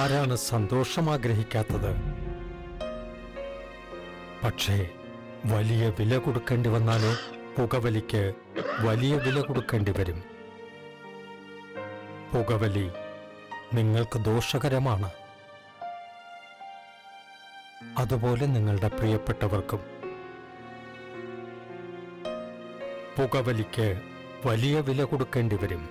ആരാണ് സന്തോഷം ആഗ്രഹിക്കാത്തത്? പക്ഷേ വലിയ വില കൊടുക്കേണ്ടി വന്നാലോ? പുകവലിക്ക് വലിയ വില കൊടുക്കേണ്ടി വരും. പുകവലി നിങ്ങൾക്ക് ദോഷകരമാണ്. അതുപോലെ നിങ്ങളുടെ പ്രിയപ്പെട്ടവർക്കും. പുകവലിക്ക് വലിയ വില കൊടുക്കേണ്ടി വരും.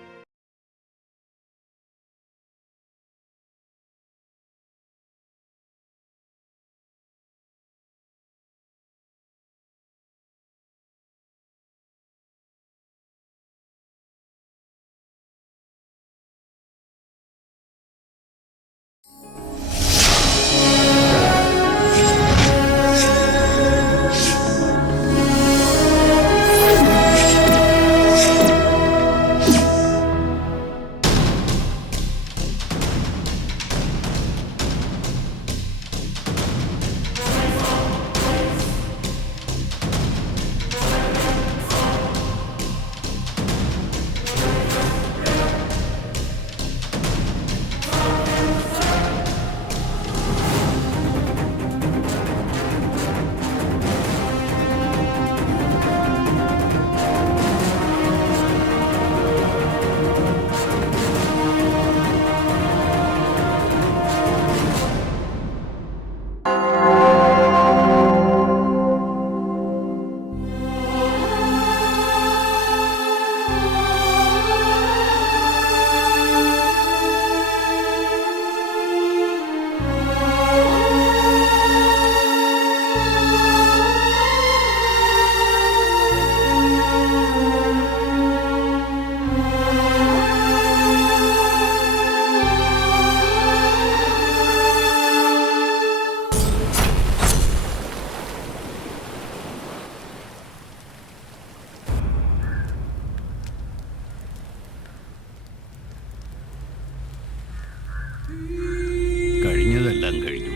കഴിഞ്ഞതെല്ലാം കഴിഞ്ഞു.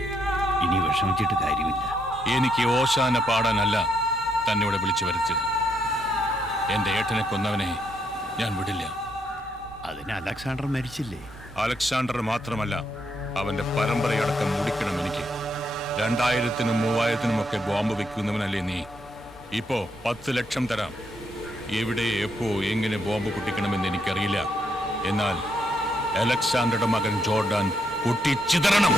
ഇനി വിഷമിച്ചിട്ട് കാര്യമില്ല. എനിക്ക് ഓശാന പാടാനല്ല തന്നെ ഇവിടെ വിളിച്ചു വരുത്തിയത്. എന്റെ ഏട്ടനെ കൊന്നവനെ ഞാൻ വിടില്ല. അതിന് അലക്സാണ്ടർ മരിച്ചില്ലേ? അലക്സാണ്ടർ മാത്രമല്ല, അവന്റെ പരമ്പരയടക്കം മുടിക്കണം എനിക്ക്. 2000-നും 3000-നും ഒക്കെ ബോംബ് വെക്കുന്നവനല്ലേ നീ? ഇപ്പോ 10 ലക്ഷം തരാം. എവിടെ, എപ്പോ, എങ്ങനെ ബോംബ് പൊട്ടിക്കണമെന്ന് എനിക്കറിയില്ല. എന്നാൽ അലക്സാണ്ടറുടെ മകൻ ജോർഡാൻ പൊട്ടിച്ചിതറണം.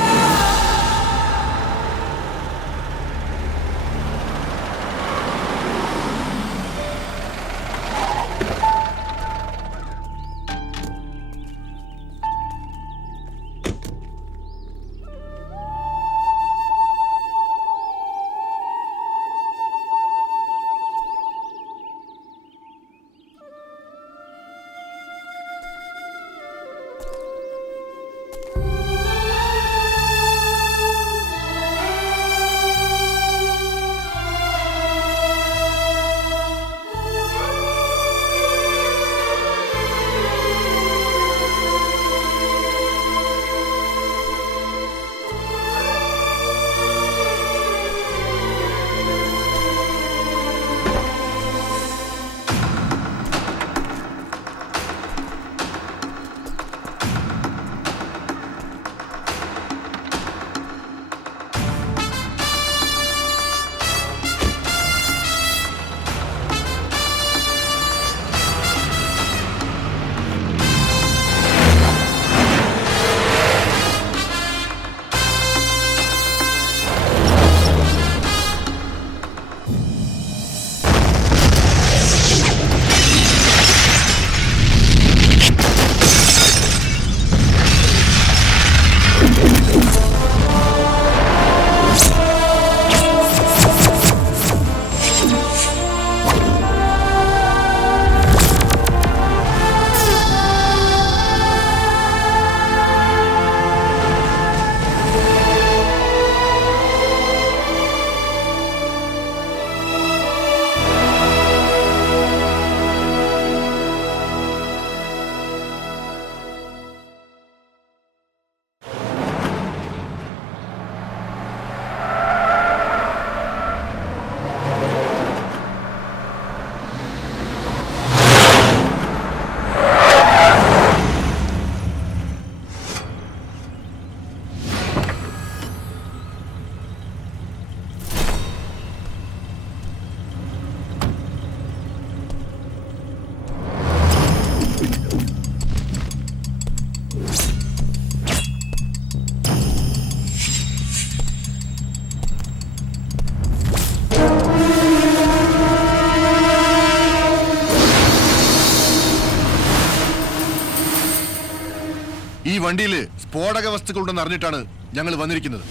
വണ്ടിയിൽ സ്ഫോടക വസ്തുക്കളുണ്ടെന്ന് അറിഞ്ഞിട്ടാണ് ഞങ്ങൾ വന്നിരിക്കുന്നത്.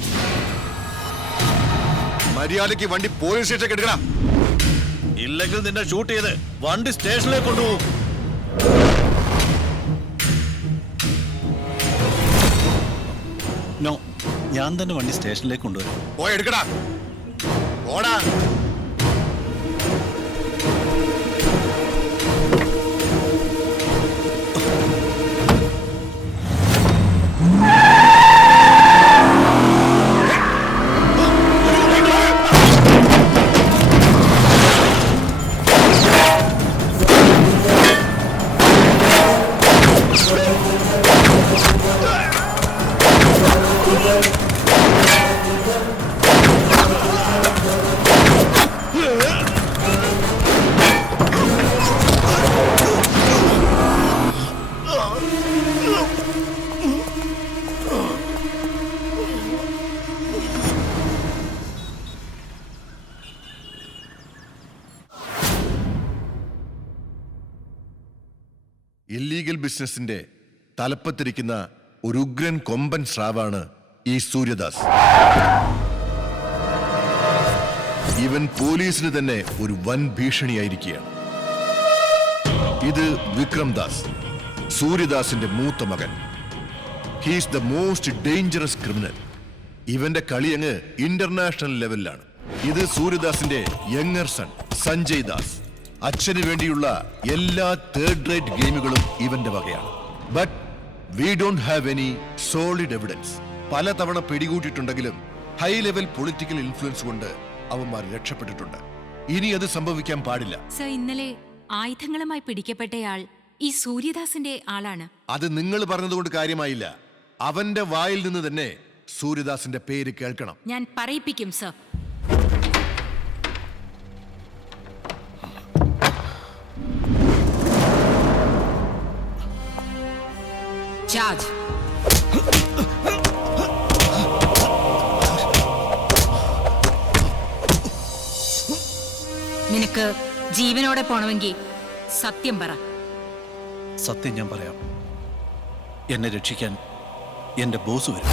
മര്യാദയ്ക്ക് വണ്ടി പോലീസ് സ്റ്റേഷനിലേക്ക് എടുക്കണം. ഇല്ലെങ്കിൽ നിന്നെ ഷൂട്ട് ചെയ്ത് വണ്ടി സ്റ്റേഷനിലേക്ക് കൊണ്ടുപോകും. നോ, ഞാൻ തന്നെ വണ്ടി സ്റ്റേഷനിലേക്ക് കൊണ്ടുവരും. പോയി എടുക്കടാ. ഓടാ. ഇല്ലീഗൽ ബിസിനസിന്റെ തലപ്പത്തിരിക്കുന്ന ഒരു ഉഗ്രൻ കൊമ്പൻ സ്രാവാണ് ഈ സൂര്യദാസ്. ഇവൻ പോലീസിന് തന്നെ ഒരു വൻ ഭീഷണിയായിരിക്കുകയാണ്. ഇത് വിക്രം ദാസ്, സൂര്യദാസിന്റെ മൂത്ത മകൻ. He's the most dangerous criminal. ഇവന്റെ കളിയങ്ങ് ഇന്റർനാഷണൽ ലെവലിലാണ്. ഇത് സൂര്യദാസിന്റെ യങ്ങർ സൺ സഞ്ജയ് ദാസ്. അച്ഛന് വേണ്ടിയുള്ള എല്ലാ തേർഡ് റേറ്റ് ഗെയിമുകളും ഇവന്റെ വകയാണ്. But we don't have any solid evidence. പലതവണ പിടികൂട്ടിയിട്ടുണ്ടെങ്കിലും ഹൈ ലെവൽ പൊളിറ്റിക്കൽ ഇൻഫ്ലുവൻസ് കൊണ്ട് അവന്മാർ രക്ഷപ്പെട്ടിട്ടുണ്ട്. ഇനി അത് സംഭവിക്കാൻ പാടില്ല. സർ, ഇന്നലെ ആയുധങ്ങളുമായി പിടിക്കപ്പെട്ടയാൾ ഈ സൂര്യദാസിന്റെ ആളാണ്. അത് നിങ്ങൾ പറഞ്ഞതുകൊണ്ട് കാര്യമായില്ല. അവന്റെ വായിൽ നിന്ന് തന്നെ സൂര്യദാസിന്റെ പേര് കേൾക്കണം. ഞാൻ പറയിപ്പിക്കും സർ. ചാർജ്. നിനക്ക് ജീവനോടെ പോണമെങ്കിൽ സത്യം പറ. സത്യം ഞാൻ പറയാം. എന്നെ രക്ഷിക്കാൻ എന്റെ ബോസ് വരും.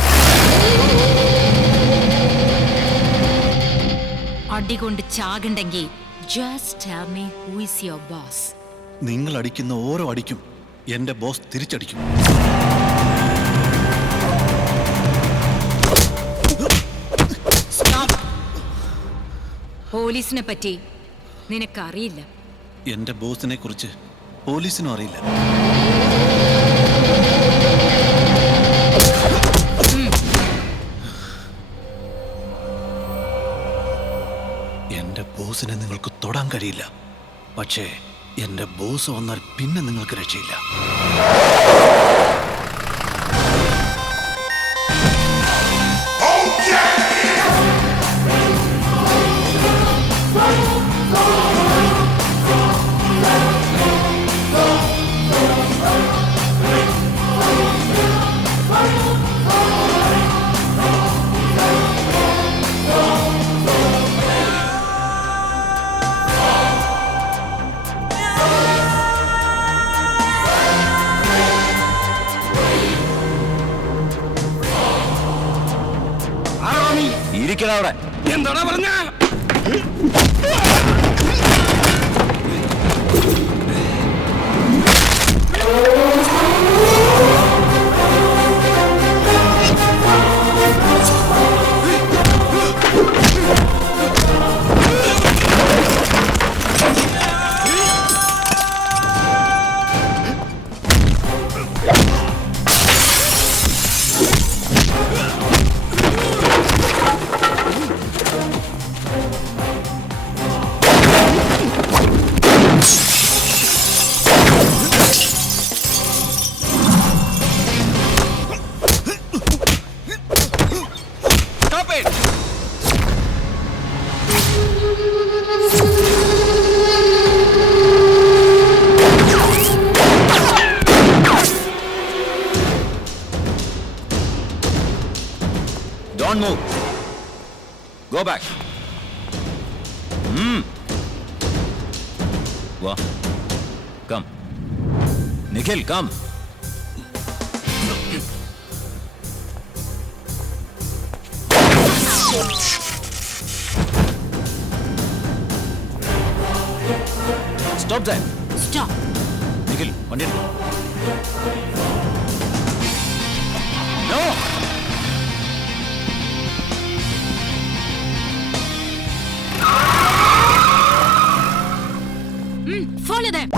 അടികൊണ്ട് ചാകണ്ടെങ്കിൽ just tell me who is your boss. നിങ്ങൾ അടിക്കുന്ന ഓരോ അടിക്കും എന്റെ ബോസ് തിരിച്ചടിക്കും. പോലീസിനെ പറ്റി നിനക്കറിയില്ല. എന്റെ ബോസിനെ കുറിച്ച് പോലീസിനും അറിയില്ല. എന്റെ ബോസിനെ നിങ്ങൾക്ക് തൊടാൻ കഴിയില്ല. പക്ഷേ എന്റെ ബോസ് വന്നാൽ പിന്നെ നിങ്ങൾക്ക് രക്ഷയില്ല. എന്താണ് പറഞ്ഞ? Don't move. Go back. Go. Come. Nikhil, come. Stop that. Stop. Nikhil വണ്ടി എടുക്കും. No. Follow them.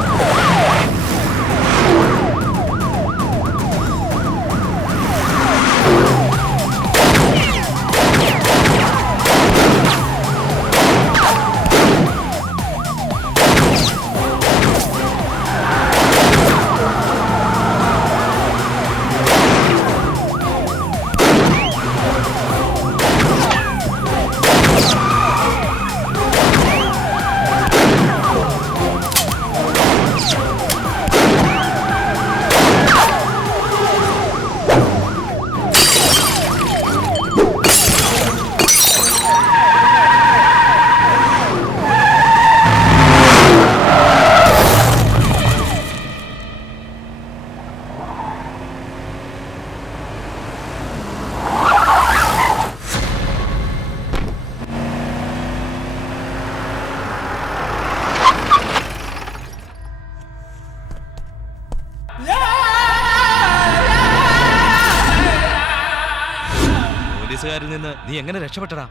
പോലീസുകാരിൽ നിന്ന് നീ എങ്ങനെ രക്ഷപ്പെട്ടടാ?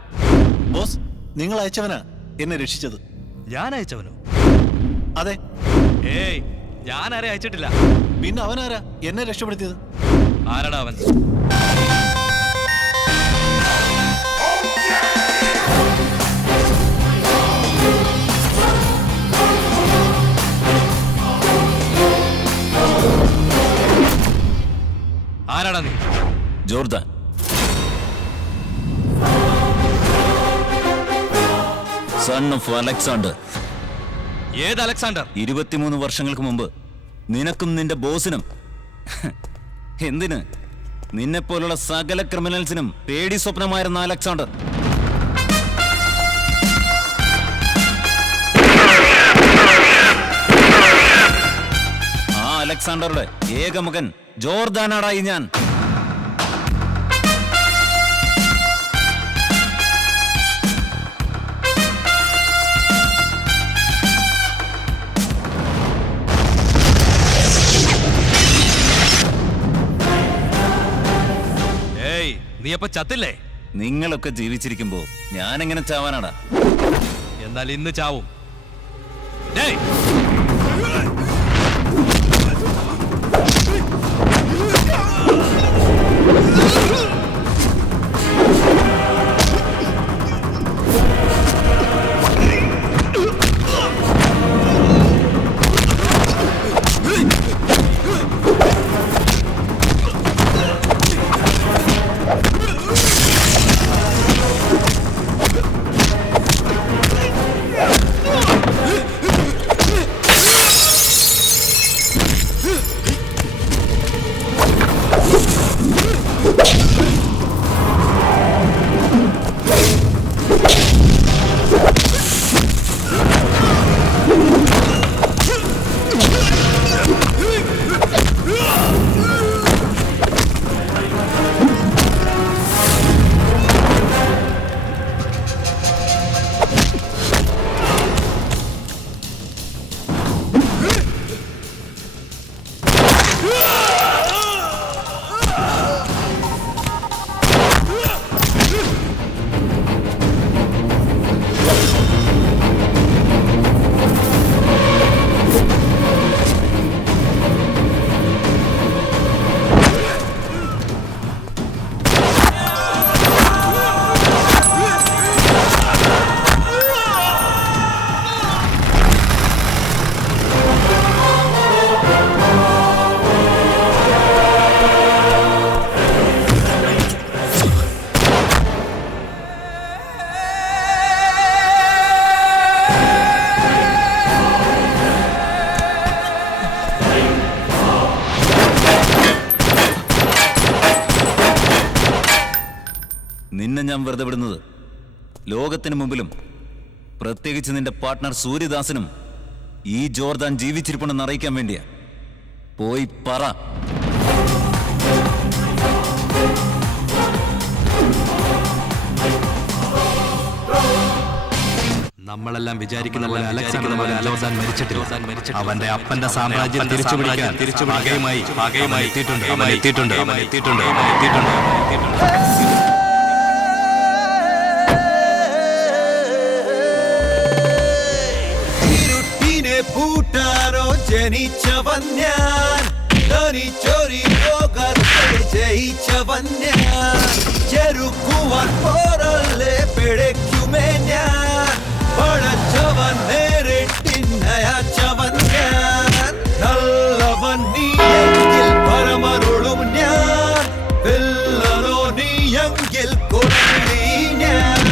ബോസ്, നിങ്ങൾ അയച്ചവനാ എന്നെ രക്ഷിച്ചത്. ഞാൻ അയച്ചവനോ? അതെ. ഏയ്, ഞാൻ ആരെ അയച്ചിട്ടില്ല. പിന്നെ അവനാരാ എന്നെ രക്ഷപ്പെടുത്തിയത്? ആരടാ അവൻ? ആരാടാ നീ? ജോർദാൻ. Son of Alexander. ഏത് അലക്സാണ്ടർ? 23 വർഷങ്ങൾക്ക് മുമ്പ് നിനക്കും നിന്റെ ബോസിനും, എന്തിന്, നിന്നെപ്പോലുള്ള സകല ക്രിമിനൽസിനും പേടി സ്വപ്നമായിരുന്ന അലക്സാണ്ടർ. ആ അലക്സാണ്ടറുടെ ഏക മകൻ ജോർദാനാടായി ഞാൻ. നീ അപ്പൊ ചത്തില്ലേ? നിങ്ങളൊക്കെ ജീവിച്ചിരിക്കുമ്പോ ഞാനെങ്ങനെ ചാവാനാടാ? എന്നാൽ ഇന്ന് ചാവും. ഡേയ്, നിന്നെ ഞാൻ വെറുതെ വിടുന്നത് ലോകത്തിന് മുമ്പിലും പ്രത്യേകിച്ച് നിന്റെ പാർട്ട്ണർ സൂര്യദാസിനും ഈ ജോർദാൻ ജീവിച്ചിരിപ്പുണ്ടെന്ന് അറിയിക്കാൻ വേണ്ടിയാ. പോയി പറ. നമ്മളെല്ലാം വിചാരിക്കുന്ന പോലെ അലക്സാണ്ടർ ജോർദാൻ മരിച്ചിട്ടില്ല. അവന്റെ അപ്പന്റെ സാമ്രാജ്യം തിരിച്ചുപിടിക്കാൻ ഭാഗമായി എത്തിയിട്ടുണ്ട്. ഇരുട്ടിനെ പൂട്ടാനോ ജനിച്ചവൻ ഞാൻ, ചൊരി ലോകത്തെ ജയിച്ചവൻ ഞാൻ, ചെറുക്കുവാൻ പോരല്ലേ പിഴയ്ക്കുമേ ഞാൻ, പടച്ചവൻ നേരിട്ടിന്നയച്ചവൻ ഞാൻ, നല്ലവൻ നീയെങ്കിൽ പരമരുളും ഞാൻ, വില്ലനോ നീയെങ്കിൽ കൊല്ലി ഞാൻ,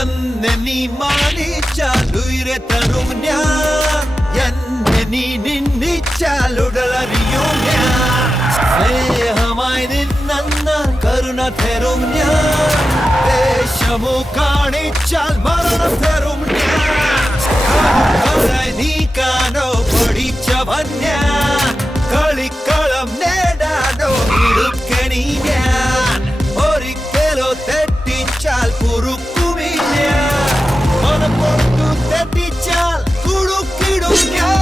എന്നെ നീ മാനിച്ചാൽ ഉയരെ തരും ഞാൻ, എന്നെ നീ നിന്ദിച്ചാൽ ഉടലറിയും ഞാൻ, സ്നേഹമായി നിന്നാൽ കരുണ തരും ഞാൻ, ദേശമോ കാണിച്ചാൽ മരണം തരും ഞാൻ, നീക്കാനോ പഠിച്ചവൻ ഞാൻ, കളിക്കളം നേടാനോ ഇടുക്കണി ഞാൻ, ഒരിക്കലോ തെറ്റിച്ചാൽ കുറുക്കുമില്ല, മനപ്പൊട്ടു തെറ്റിച്ചാൽ കുടുക്കിടും ഞാൻ.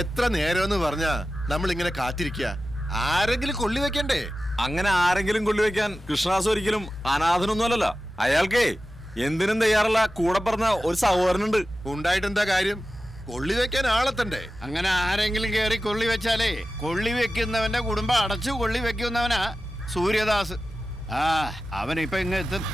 എത്ര നേരമെന്ന് പറഞ്ഞാ നമ്മൾ ഇങ്ങനെ കാത്തിരിക്കുക? ആരെങ്കിലും കൊള്ളി വെക്കണ്ടേ? അങ്ങനെ ആരെങ്കിലും കൊള്ളിവെക്കാൻ കൃഷ്ണദാസ് ഒരിക്കലും അനാഥനൊന്നുമല്ലല്ലോ. അയാൾക്കേ എന്തിനും തയ്യാറുള്ള കൂടെ പറഞ്ഞ ഒരു സഹോദരനുണ്ട്. ഉണ്ടായിട്ടെന്താ കാര്യം? കൊള്ളി വെക്കാൻ ആളെത്തണ്ടേ? അങ്ങനെ ആരെങ്കിലും കയറി കൊള്ളി വെച്ചാലേ കൊള്ളി വെക്കുന്നവന്റെ കുടുംബം അടച്ചു കൊള്ളി വെക്കുന്നവനാ സൂര്യദാസ്. അവനിപ്പൊ ഇങ്ങ് എത്തും.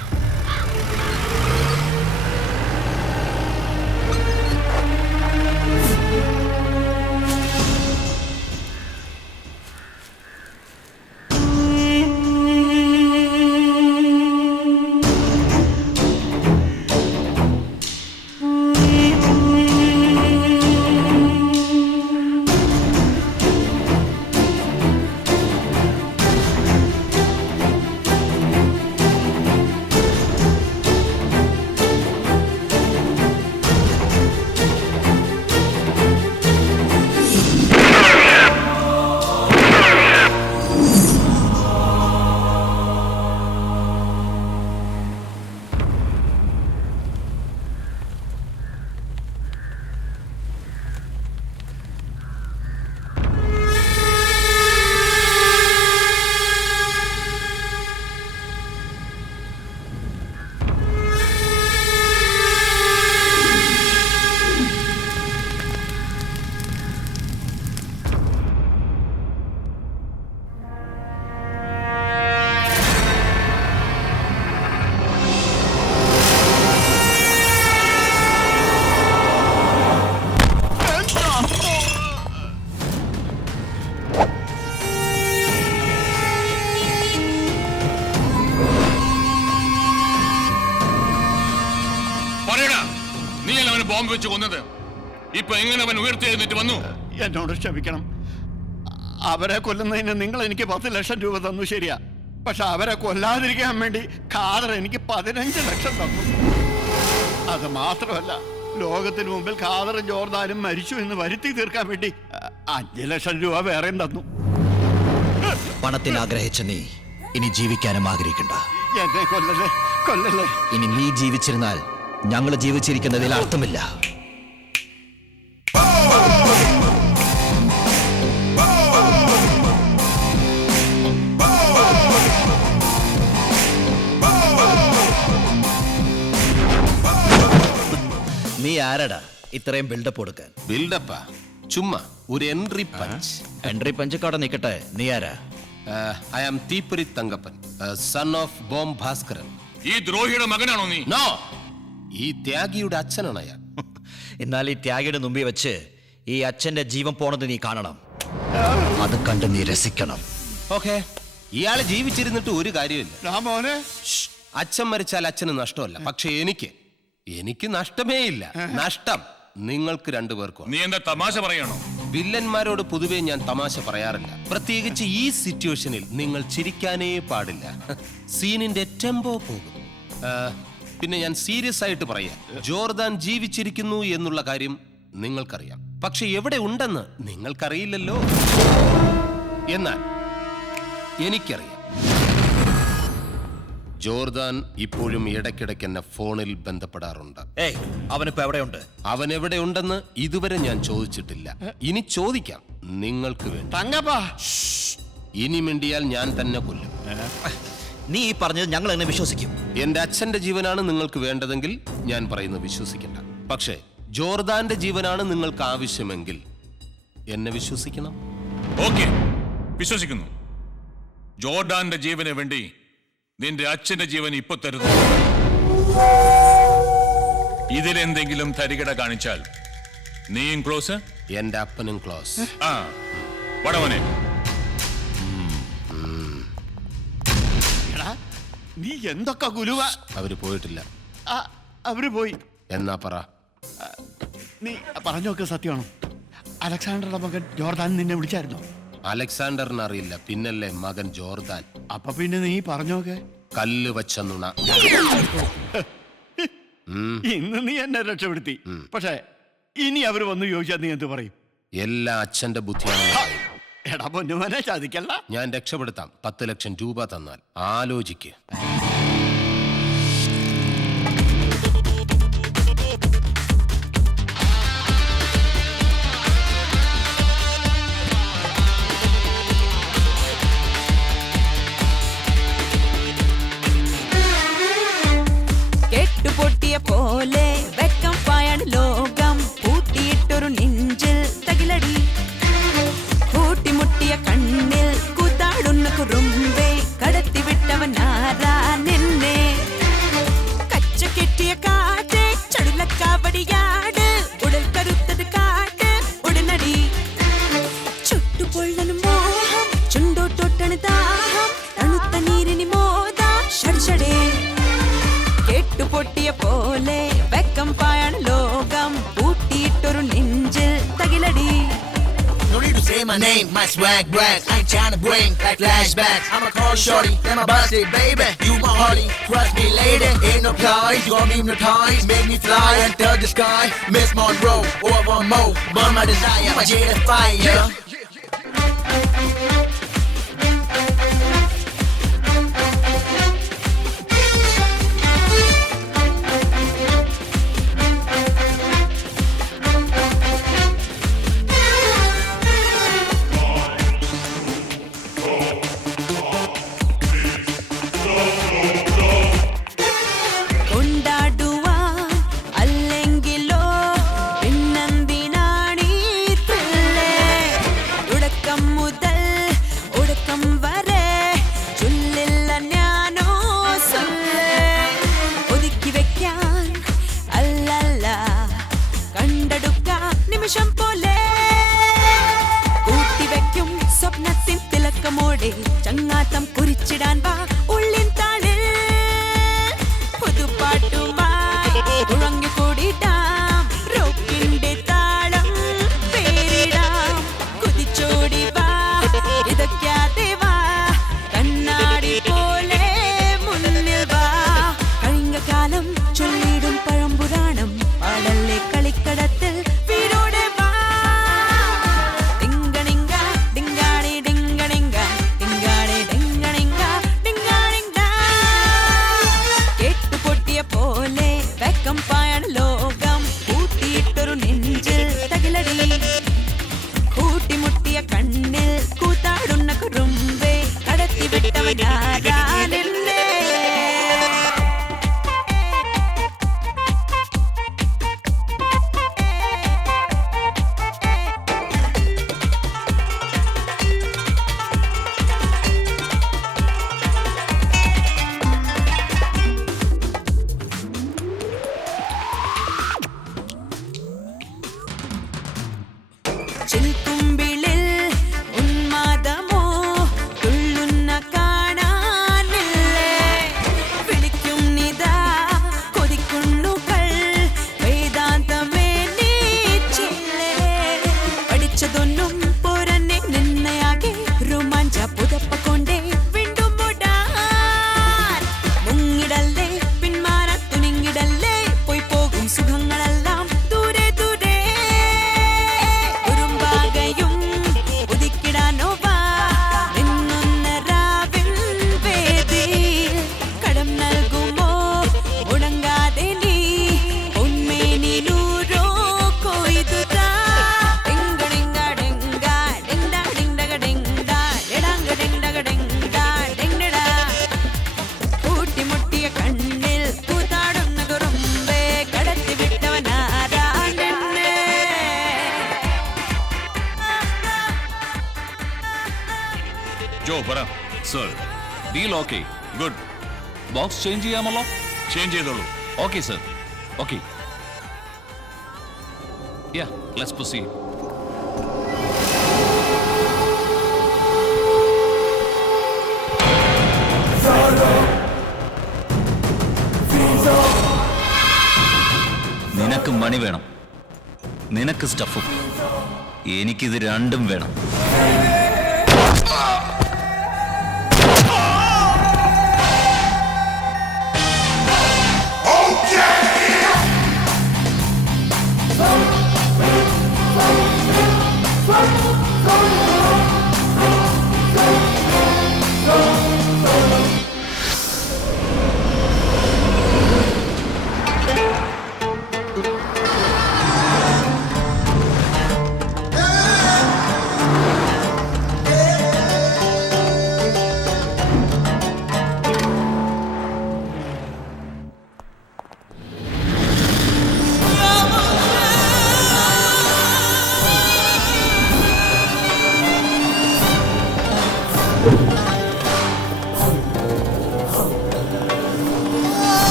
ബോംബ് വെച്ച് കൊന്നത് ഇപ്പൊ എങ്ങനെ അവൻ ഉയർത്തെഴുന്നേറ്റ് വന്നു? എന്നോട് ക്ഷമിക്കണം. അവരെ കൊല്ലുന്നതിന് നിങ്ങൾ എനിക്ക് 10 ലക്ഷം രൂപ തന്നു, ശരിയാ. പക്ഷെ അവരെ കൊല്ലാതിരിക്കാൻ വേണ്ടി ഖാദർ എനിക്ക് 15 ലക്ഷം തന്നു. അത് മാത്രമല്ല, ലോകത്തിന് മുമ്പിൽ ഖാദറും ജോർദാനും മരിച്ചു എന്ന് വരുത്തി തീർക്കാൻ വേണ്ടി 5 ലക്ഷം രൂപ വേറെയും തന്നു. പണത്തിന് ആഗ്രഹിച്ച നീ ഇനി ജീവിക്കാനും ആഗ്രഹിക്കണ്ട. എന്നെ കൊല്ലല്ലേ, കൊല്ലല്ലേ. ഇനി നീ ജീവിച്ചിരുന്നാൽ ഞങ്ങൾ ജീവിച്ചിരിക്കുന്നതിൽ അർത്ഥമില്ല. നീ ആരടാ ഇത്രയും ബിൽഡപ്പ് കൊടുക്കാൻ? ബിൽഡപ്പാ ചുമ്മാ ഒരു എൻട്രി പഞ്ച്. എൻട്രി പഞ്ച് കട നിൽക്കട്ടെ, നീ ആരാ? ഐ ആം തീപ്പൊരി Thankappan, son of bomb Bhaskaran. ഈ ദ്രോഹിയുടെ മകനാണോ നീ? നോ, ഈ ത്യാഗിയുടെ അച്ഛനാണ് അയാൾ. എന്നാൽ ഈ ത്യാഗിയുടെ മുമ്പിൽ വെച്ച് ഈ അച്ഛന്റെ ജീവൻ പോണത് നീ കാണണം, അത് കണ്ട് നീ രസിക്കണം. ഓക്കെ, ഇയാള് ജീവിച്ചിരുന്നിട്ട് ഒരു കാര്യമില്ല. മോനെ, അച്ഛൻ മരിച്ചാൽ അച്ഛന് നഷ്ടമല്ല, പക്ഷെ എനിക്ക് നഷ്ടമേ ഇല്ല. നഷ്ടം നിങ്ങൾക്ക് രണ്ടുപേർക്കും. നീ എന്താ തമാശ പറയണോ? വില്ലന്മാരോട് പൊതുവെ ഞാൻ തമാശ പറയാറില്ല, പ്രത്യേകിച്ച് ഈ സിറ്റുവേഷനിൽ നിങ്ങൾ ചിരിക്കാനേ പാടില്ല. സീനിന്റെ ടെമ്പോ പോകും. പിന്നെ ഞാൻ സീരിയസ് ആയിട്ട് പറയാം, ജോർദാൻ ജീവിച്ചിരിക്കുന്നു എന്നുള്ള കാര്യം നിങ്ങൾക്കറിയാം, പക്ഷെ എവിടെ ഉണ്ടെന്ന് നിങ്ങൾക്കറിയില്ലല്ലോ. എന്നാൽ എനിക്കറിയാം. ജോർദാൻ ഇപ്പോഴും ഇടയ്ക്കിടയ്ക്ക് എന്നെ ഫോണിൽ ബന്ധപ്പെടാറുണ്ട്. അവൻ എവിടെയുണ്ടെന്ന് ഇതുവരെ ഞാൻ ചോദിച്ചിട്ടില്ല. ഇനി ചോദിക്കാം നിങ്ങൾക്ക് വേണ്ടി. ഇനി മിണ്ടിയാൽ ഞാൻ തന്നെ കൊല്ലും. നീ ഈ പറഞ്ഞത് ഞങ്ങൾ എങ്ങനെ വിശ്വസിക്കും? എന്റെ അച്ഛന്റെ ജീവനാണ് നിങ്ങൾക്ക് വേണ്ടതെങ്കിൽ ഞാൻ പറയുന്നത് വിശ്വസിക്കണ്ട. പക്ഷേ ജോർദാന്റെ ജീവനാണ് നിങ്ങൾക്ക് ആവശ്യമെങ്കിൽ എന്നെ വിശ്വസിക്കണം. ഓക്കെ, വിശ്വസിക്കുന്നു. ജോർദാന്റെ ജീവന് വേണ്ടി നിന്റെ അച്ഛന്റെ ജീവൻ ഇപ്പൊ തരുന്നു. ഇതിലെന്തെങ്കിലും തരികിട കാണിച്ചാൽ നീയും ക്ലോസ്, എന്റെ അപ്പനും ക്ലോസ്. വടവനെ, നീ എന്തൊക്കെ ഗുരുവ. അവര് പോയിട്ടില്ല. അവര് പോയി എന്നാ പറ. നീ പറഞ്ഞൊക്കെ സത്യമാണോ? അലക്സാണ്ടറുടെ മകൻ ജോർദാൻ നിന്നെ വിളിച്ചായിരുന്നോ? അലക്സാണ്ടറിന് അറിയില്ല, പിന്നല്ലേ മകൻ ജോർദാൻ. അപ്പൊ പിന്നെ നീ പറഞ്ഞോക്കെ. കല്ല് വച്ച നുണ. ഇന്ന് നീ എന്നെ രക്ഷപ്പെടുത്തി. പക്ഷേ ഇനി അവര് വന്നു ചോദിച്ചാൽ നീ എന്ത് പറയും? എല്ലാ അച്ഛന്റെ ബുദ്ധിയാണ്. എടാ പൊന്നുമോനെ, ചതിക്കല്ല. ഞാൻ രക്ഷപ്പെടുത്താം. 10 ലക്ഷം രൂപ തന്നാൽ. ആലോചിക്ക്. കെട്ടുപൊട്ടിയ പോലെ വെക്കം പായാണ് ലോകം, കൂട്ടിയിട്ടൊരു നെഞ്ചിൽ തകിലടി, കൂട്ടിമുട്ടിയ കണ്ണിൽ കൂത്താടുന്ന കുറുമ്പേ, കടത്തിവിട്ടവൻ ആരാ നിന്നെ? കച്ച കെട്ടിയ കാറ്റ് ചടുലക്കാവടിയാട്, ഉടൽ കരുത്തത് കാട്ട് ഉടനടി, ചുട്ടുപൊള്ളനും മോഹം, ചുണ്ടോട്ടൊട്ടണ് ദാഹം, തണുത്ത നീരിനി മോദ ഷഡ്ഷടേ. കെട്ടുപൊട്ടിയ പോലെ വെക്കം പായാണ് ലോകം, കൂട്ടിയിട്ടൊരു നെഞ്ചിൽ തകിലടി. No need to say my name, my swag brag. I ain't tryna bring back flashbacks. I'ma call shorty, then my boss say, baby, you my hearty. Trust me, lady, ain't no plies. You gon' be hypnotized, make me fly until the sky. Miss Monroe, or one more, burn my desire, my jade of fire. കൂട്ടിമുട്ടിയ കണ്ണിൽ കൂത്താടുന്ന കുറുമ്പേ കടത്തി വിട്ടവനാരാണ്ടെന്നെ. ജോ പറ. Sir deal okay. Good. Box change ചെയ്യാമല്ലോ? Change ചെയ്തോളൂ. Okay sir. Okay. Yeah let's proceed. നിനക്ക് മണി വേണം, നിനക്ക് സ്റ്റഫും. എനിക്കിത് രണ്ടും വേണം.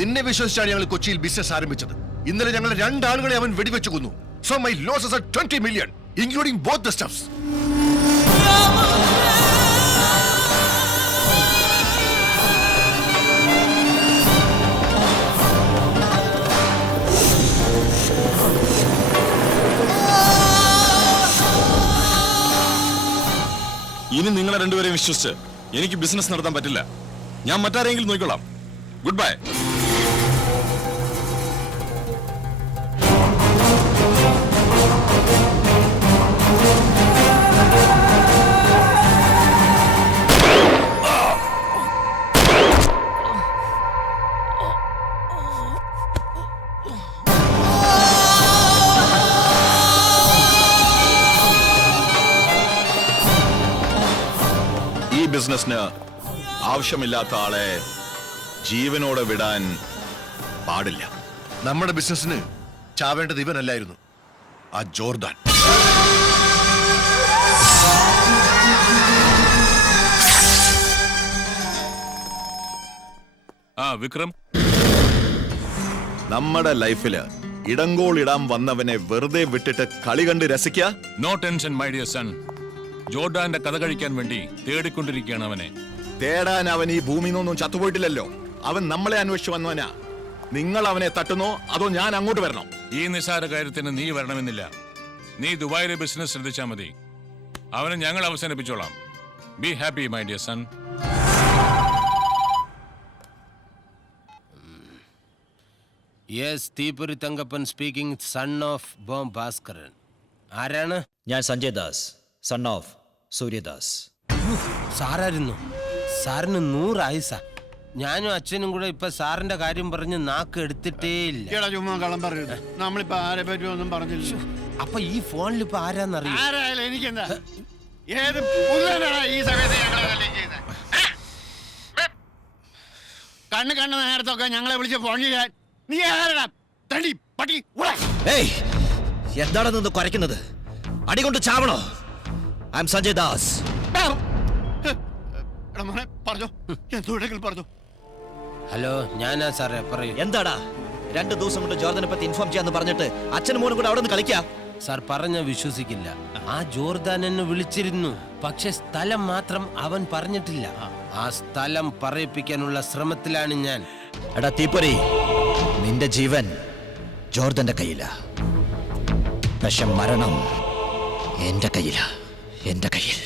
നിന്നെ വിശ്വസിച്ചാണ് ഞങ്ങൾ കൊച്ചിയിൽ ബിസിനസ് ആരംഭിച്ചത്. ഇന്നലെ ഞങ്ങൾ 2 ആളുകളെ അവൻ വെടിവെച്ചു കൊന്നു. So my losses are 20 million, including both the stuffs. ഇനി നിങ്ങളെ രണ്ടുപേരെയും വിശ്വസിച്ച് എനിക്ക് ബിസിനസ് നടത്താൻ പറ്റില്ല. ഞാൻ മറ്റാരെങ്കിലും നോക്കിക്കൊള്ളാം. Good bye. ഈ ബിസിനസിന് ആവശ്യമില്ലാത്ത ആളെ ജീവനോടെ വിടാൻ പാടില്ല. നമ്മുടെ ബിസിനസിന് ചാവേണ്ടത് ഇവനല്ലായിരുന്നു, ആ ജോർദാൻ. വിക്രം, നമ്മുടെ ലൈഫില് ഇടങ്കോൾ ഇടാൻ വന്നവനെ വെറുതെ വിട്ടിട്ട് കളി കണ്ട് രസിക്കുക. No tension my dear son. ജോർഡാന്റെ കഥ കഴിക്കാൻ വേണ്ടി തേടിക്കൊണ്ടിരിക്കുകയാണ് അവനെ. തേടാൻ അവൻ ഈ ഭൂമിയിൽ നിന്നൊന്നും ചത്തുപോയിട്ടില്ലല്ലോ. അവൻ നമ്മളെ അന്വേഷിച്ചു വന്നവനാ. നിങ്ങൾ അവനെ തട്ടുന്നോ അതോ ഞാൻ അങ്ങോട്ട് വരണോ? ഈ നിസ്സാര കാര്യത്തിന് നീ വരണമെന്നില്ല. നീ ദുബായിലെ ബിസിനസ് ശ്രദ്ധിച്ചാൽ മതി. അവനെ ഞങ്ങൾ അവസാനിപ്പിച്ചോളാം. Be happy my dear son. Yes, Theeppori Thankappan speaking, son of bomb Bhaskaran. ആരാണ്? ഞാൻ സഞ്ജയ് ദാസ്, സൺ ഓഫ് സൂര്യദാസ്. സാറായിരുന്നു. സാറിന് 100 ആയുസാ. ഞാനും അച്ഛനും കൂടെ ഇപ്പൊ സാറിന്റെ കാര്യം പറഞ്ഞ് നാക്ക് എടുത്തിട്ടേ ഇല്ല. ചുമ്മാ കള്ളം പറയരുത്. നമ്മളിപ്പോ ആരെ പറ്റി ഒന്നും പറഞ്ഞില്ല. അപ്പൊ ഈ ഫോണിൽ ഇപ്പൊ ആരാന്നറിയാം? ആരായാലും എനിക്കെന്താ? ഏത് പുള്ളനാണ് ഈ സമയത്ത് ഞങ്ങളെ ശല്യം ചെയ്യുന്നത്? കണ്ണ് നേരത്തൊക്കെ ഞങ്ങളെ വിളിച്ച് ഫോൺ ചെയ്യാൻ നീ ആരാ? തടി പട്ടി. എന്താണ് നിന്ന് കുരയ്ക്കുന്നത്? അടികൊണ്ട് ചാവണോ? I am Sanjay Das. പറഞ്ഞു. ഹലോ, ഞാനാ സാറേ, പറയൂ. എന്താടാ 2 ദിവസം കൊണ്ട് ജോർദനെ പറ്റി ഇൻഫോം ചെയ്യാന്ന് പറഞ്ഞിട്ട് അച്ഛനും മോനും കൂടെ അവിടെ നിന്ന് കളിക്കാം? സാർ പറഞ്ഞ വിശ്വസിക്കില്ല. ആ ജോർദാൻ എന്നെ വിളിച്ചിരുന്നു. പക്ഷെ സ്ഥലം മാത്രം അവൻ പറഞ്ഞിട്ടില്ല. ആ സ്ഥലം പറയിപ്പിക്കാനുള്ള ശ്രമത്തിലാണ് ഞാൻ. എടാ തീപ്പൊരി, നിന്റെ ജീവൻ ജോർദന്റെ കയ്യില. പക്ഷെ മരണം എന്റെ കയ്യില. എന്റെ കയ്യിൽ.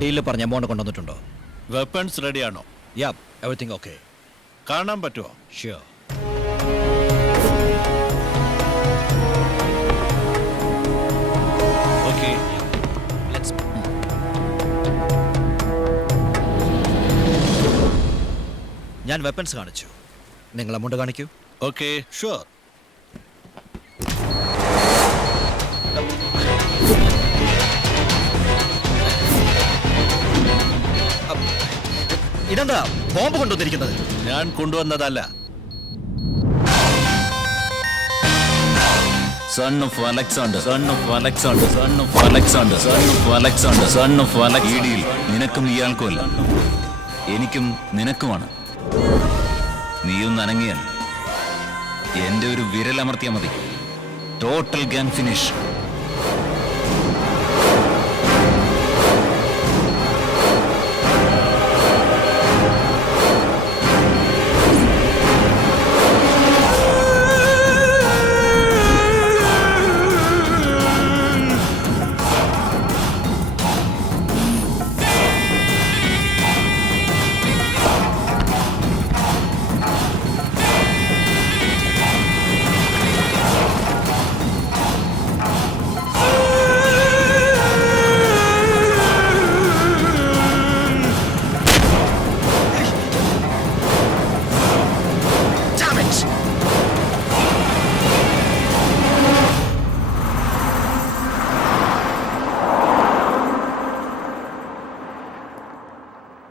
ഡീലിൽ പറഞ്ഞ എമൗണ്ട് കൊണ്ടുവന്നിട്ടുണ്ടോ? വെപ്പൺസ് റെഡിയാണോ? യാ, എവറിത്തിങ് ഓക്കെ. കാണാൻ പറ്റുമോ? ഷ്യൂർ. ഓക്കെ. ഞാൻ വെപ്പൺസ് കാണിച്ചു, നിങ്ങൾ എമൗണ്ട് കാണിക്കൂ. Okay, sure. ഇതെന്താ ബോംബ് കൊണ്ടുവന്നിരിക്കുന്നത്? ഞാൻ കൊണ്ടുവന്നതല്ല. Son of Alexander, son of Alexander, son of Alexander, son of Alexander, son of Alexander. ഈ ഡീൽ നിനക്കും ഇയാൾക്കുമല്ല, എനിക്കും നിനക്കുമാണ്. നീയൊന്ന് അനങ്ങിയാൽ എന്റെ ഒരു വിരലമർത്തിയാൽ മതി. Total gang finish.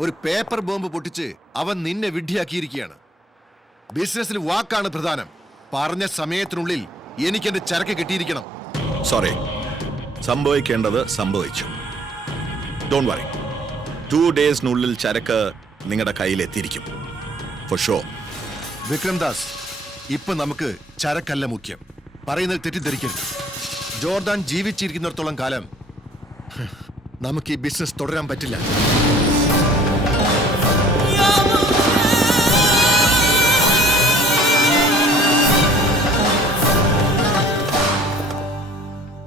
ഒരു പേപ്പർ ബോംബ് പൊട്ടിച്ച് അവൻ നിന്നെ വിഡ്ഢിയാക്കിയിരിക്കുകയാണ്. ബിസിനസ്സിൽ വാക്കാണ് പ്രധാനം. പറഞ്ഞ സമയത്തിനുള്ളിൽ എനിക്ക് എന്റെ ചരക്ക് കിട്ടിയിരിക്കണം. സോറി, സംഭവിക്കേണ്ടത് സംഭവിച്ചു. ഡോണ്ട് വറി, 2 ഡേയ്സിനുള്ളിൽ ചരക്ക് നിങ്ങളുടെ കയ്യിലെത്തിയിരിക്കും. Four show. വിക്രംദാസ്, ഇപ്പൊ നമുക്ക് ചരക്കല്ല മുഖ്യം. പറയുന്നത് തെറ്റിദ്ധരിക്കരുത്. ജോർദാൻ ജീവിച്ചിരിക്കുന്നിടത്തോളം കാലം നമുക്ക് ഈ ബിസിനസ് തുടരാൻ പറ്റില്ല.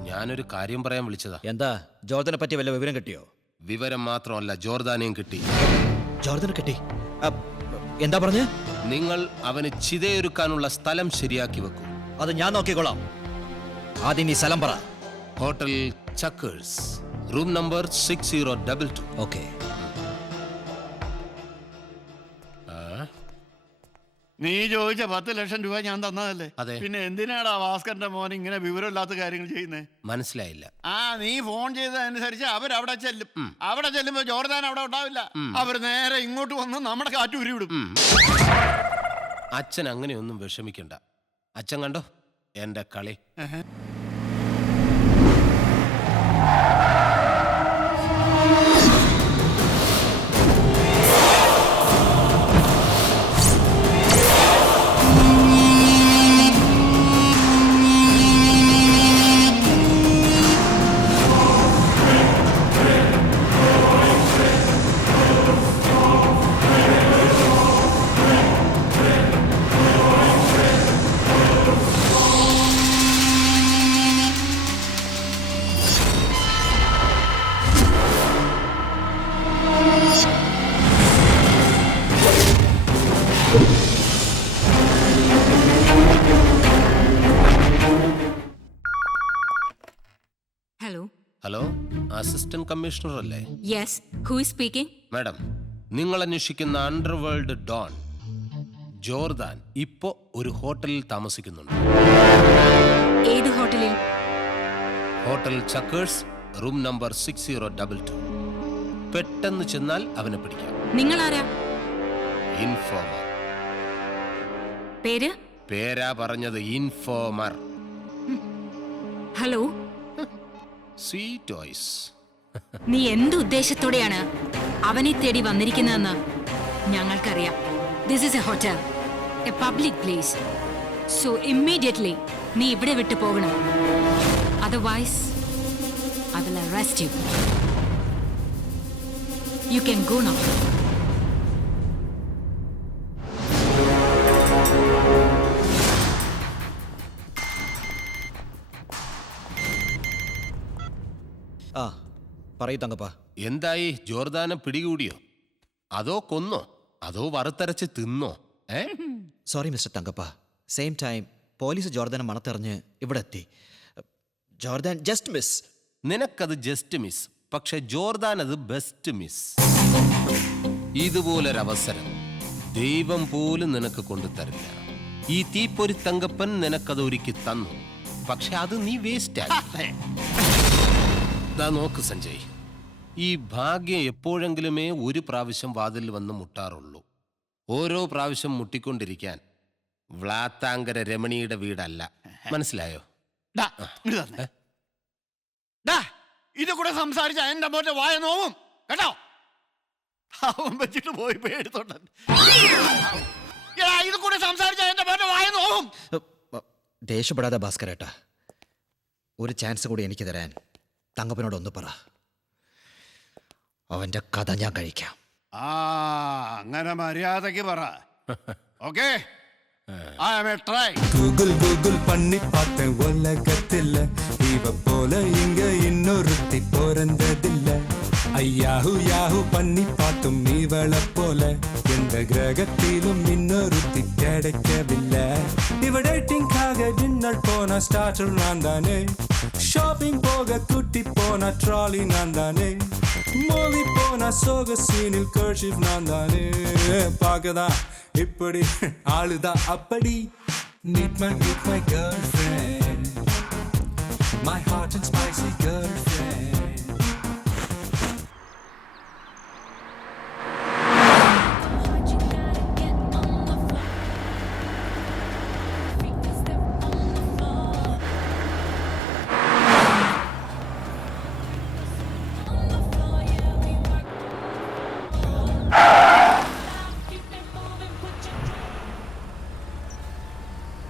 ഞാനൊരു കാര്യം പറയാൻ വിളിച്ചതാ. എന്താ, ജോർദനെ പറ്റി വല്ല വിവരം കിട്ടിയോ? വിവരം മാത്രമല്ല, ജോർദാനെയും കിട്ടി. ജോർദനെ കിട്ടി? എന്താ പറഞ്ഞ്? നിങ്ങൾ അവന് ചിതയൊരുക്കാനുള്ള സ്ഥലം ശരിയാക്കി വെക്കൂ. അത് ഞാൻ നോക്കിക്കോളാം. ആദ്യം ഈ സ്ഥലം പറ. Hotel Chuckers, room number 6022. Okay. നീ ചോദിച്ച 10 ലക്ഷം രൂപ ഞാൻ തന്നതല്ലേ? അതെ. പിന്നെ എന്തിനാടാ ഭാസ്കറിന്റെ മോൻ ഇങ്ങനെ വിവരമില്ലാത്ത കാര്യങ്ങൾ ചെയ്യുന്നത്? മനസ്സിലായില്ല. നീ ഫോൺ ചെയ്തതനുസരിച്ച് അവരവിടെ ചെല്ലും. അവിടെ ചെല്ലുമ്പോ ജോർദാൻ അവിടെ ഉണ്ടാവില്ല. അവർ നേരെ ഇങ്ങോട്ട് വന്ന് നമ്മുടെ കാറ്റ് ഉരുവിടും. അച്ഛൻ അങ്ങനെയൊന്നും വിഷമിക്കണ്ട. അച്ഛൻ കണ്ടോ എന്റെ കളി. ഹലോ, അസിസ്റ്റന്റ് കമ്മീഷണർ അല്ലേ? Yes, who is speaking? Madam, നിങ്ങൾ അന്വേഷിക്കുന്ന അണ്ടർവേൾഡ് ഡോൺ ജോർദാൻ ഇപ്പോ ഒരു ഹോട്ടലിൽ താമസിക്കുന്നുണ്ട്. ഏത് ഹോട്ടലിൽ? Hotel Chuckers, room number 6022. പെട്ടെന്ന് ചെന്നാൽ അവനെ പിടിക്കാം. നിങ്ങൾ ആരാ? ഇൻഫോമർ. പേര്? പേരാ പറഞ്ഞത്, ഇൻഫോമർ. Hello, sweet toys. നീ എന്ത് ഉദ്ദേശത്തോടെയാണ് അവനെ തേടി വന്നിരിക്കുന്നതെന്ന് ഞങ്ങൾക്കറിയാം. This is a hotel, a public place. So immediately നീ ഇവിടെ വിട്ടു പോകണം. Otherwise I will arrest you. You can go now. പറയൂ തങ്കപ്പ. എന്തായി? ജോർദാനെ പിടികൂടിയോ? അതോ കൊന്നോ? അതോ വറുത്തരച്ച് തിന്നോ? Sorry mister Thankappa. Same time police ജോർദാനെ മണത്തെറിഞ്ഞ് ഇവിടെ എത്തി. Jordan just miss. നിനക്കത് ജസ്റ്റ് മിസ്, പക്ഷെ ജോർദാൻ അത് ബെസ്റ്റ് മിസ്. ഇതുപോലൊരവസരം ദൈവം പോലും നിനക്ക് കൊണ്ടുതരില്ല. ഈ തീപ്പൊരി തങ്കപ്പൻ നിനക്കത് ഒരുക്കി തന്നു, പക്ഷെ അത് നീ വേസ്റ്റ് ആയി. നോക്ക് സഞ്ജയ്, ഈ ഭാഗ്യം എപ്പോഴെങ്കിലുമേ ഒരു പ്രാവശ്യം വാതിൽ വന്ന് മുട്ടാറുള്ളൂ. ഓരോ പ്രാവശ്യം മുട്ടിക്കൊണ്ടിരിക്കാൻ വ്ളാത്താങ്കര രമണിയുടെ വീടല്ല. മനസ്സിലായോ? ഇത് കൂടെ സംസാരിച്ച എന്റെ മോന്റെ വായ നോവും കേട്ടോ. അവൻ വെച്ചിട്ട് പോയി പേടിത്തോണ്ട് ഇത് കൂടെ സംസാരിച്ച എന്റെ മോന്റെ വായ നോവും. ദേഷ്യപ്പെടാതെ ഭാസ്കരേട്ടാ, ഒരു ചാൻസ് കൂടി എനിക്ക് തരാൻ തങ്കപ്പനോട് ഒന്ന് പറ. അവന്റെ കഥ ഞാൻ കഴിക്കാം. അങ്ങനെ മര്യാദക്ക് പറ. ഓക്കേ, கூகுள் பண்ணி பார்த்தேன் உலகத்தில் இவ போல இங்க இன்னொருத்தி பிறந்ததில்ல. ஐயாஹு யாஹு பண்ணி பார்த்தும் இவளை போல எந்த கிரகத்திலும் இன்னொருத்தி கிடைக்கவில்லை. இவ டேட்டிங்காக டின்னர் போன ஸ்டார்டர் நான் தானே, ஷாப்பிங் போக குட்டி போன ட்ராலி நான் தானே, மூவி போன சோக சீனில் கர்ஷிப் நான் தானே. பார்க்கதான் இப்படி ஆளுதான் அப்படி. Meet my girlfriend, my hot and spicy girlfriend.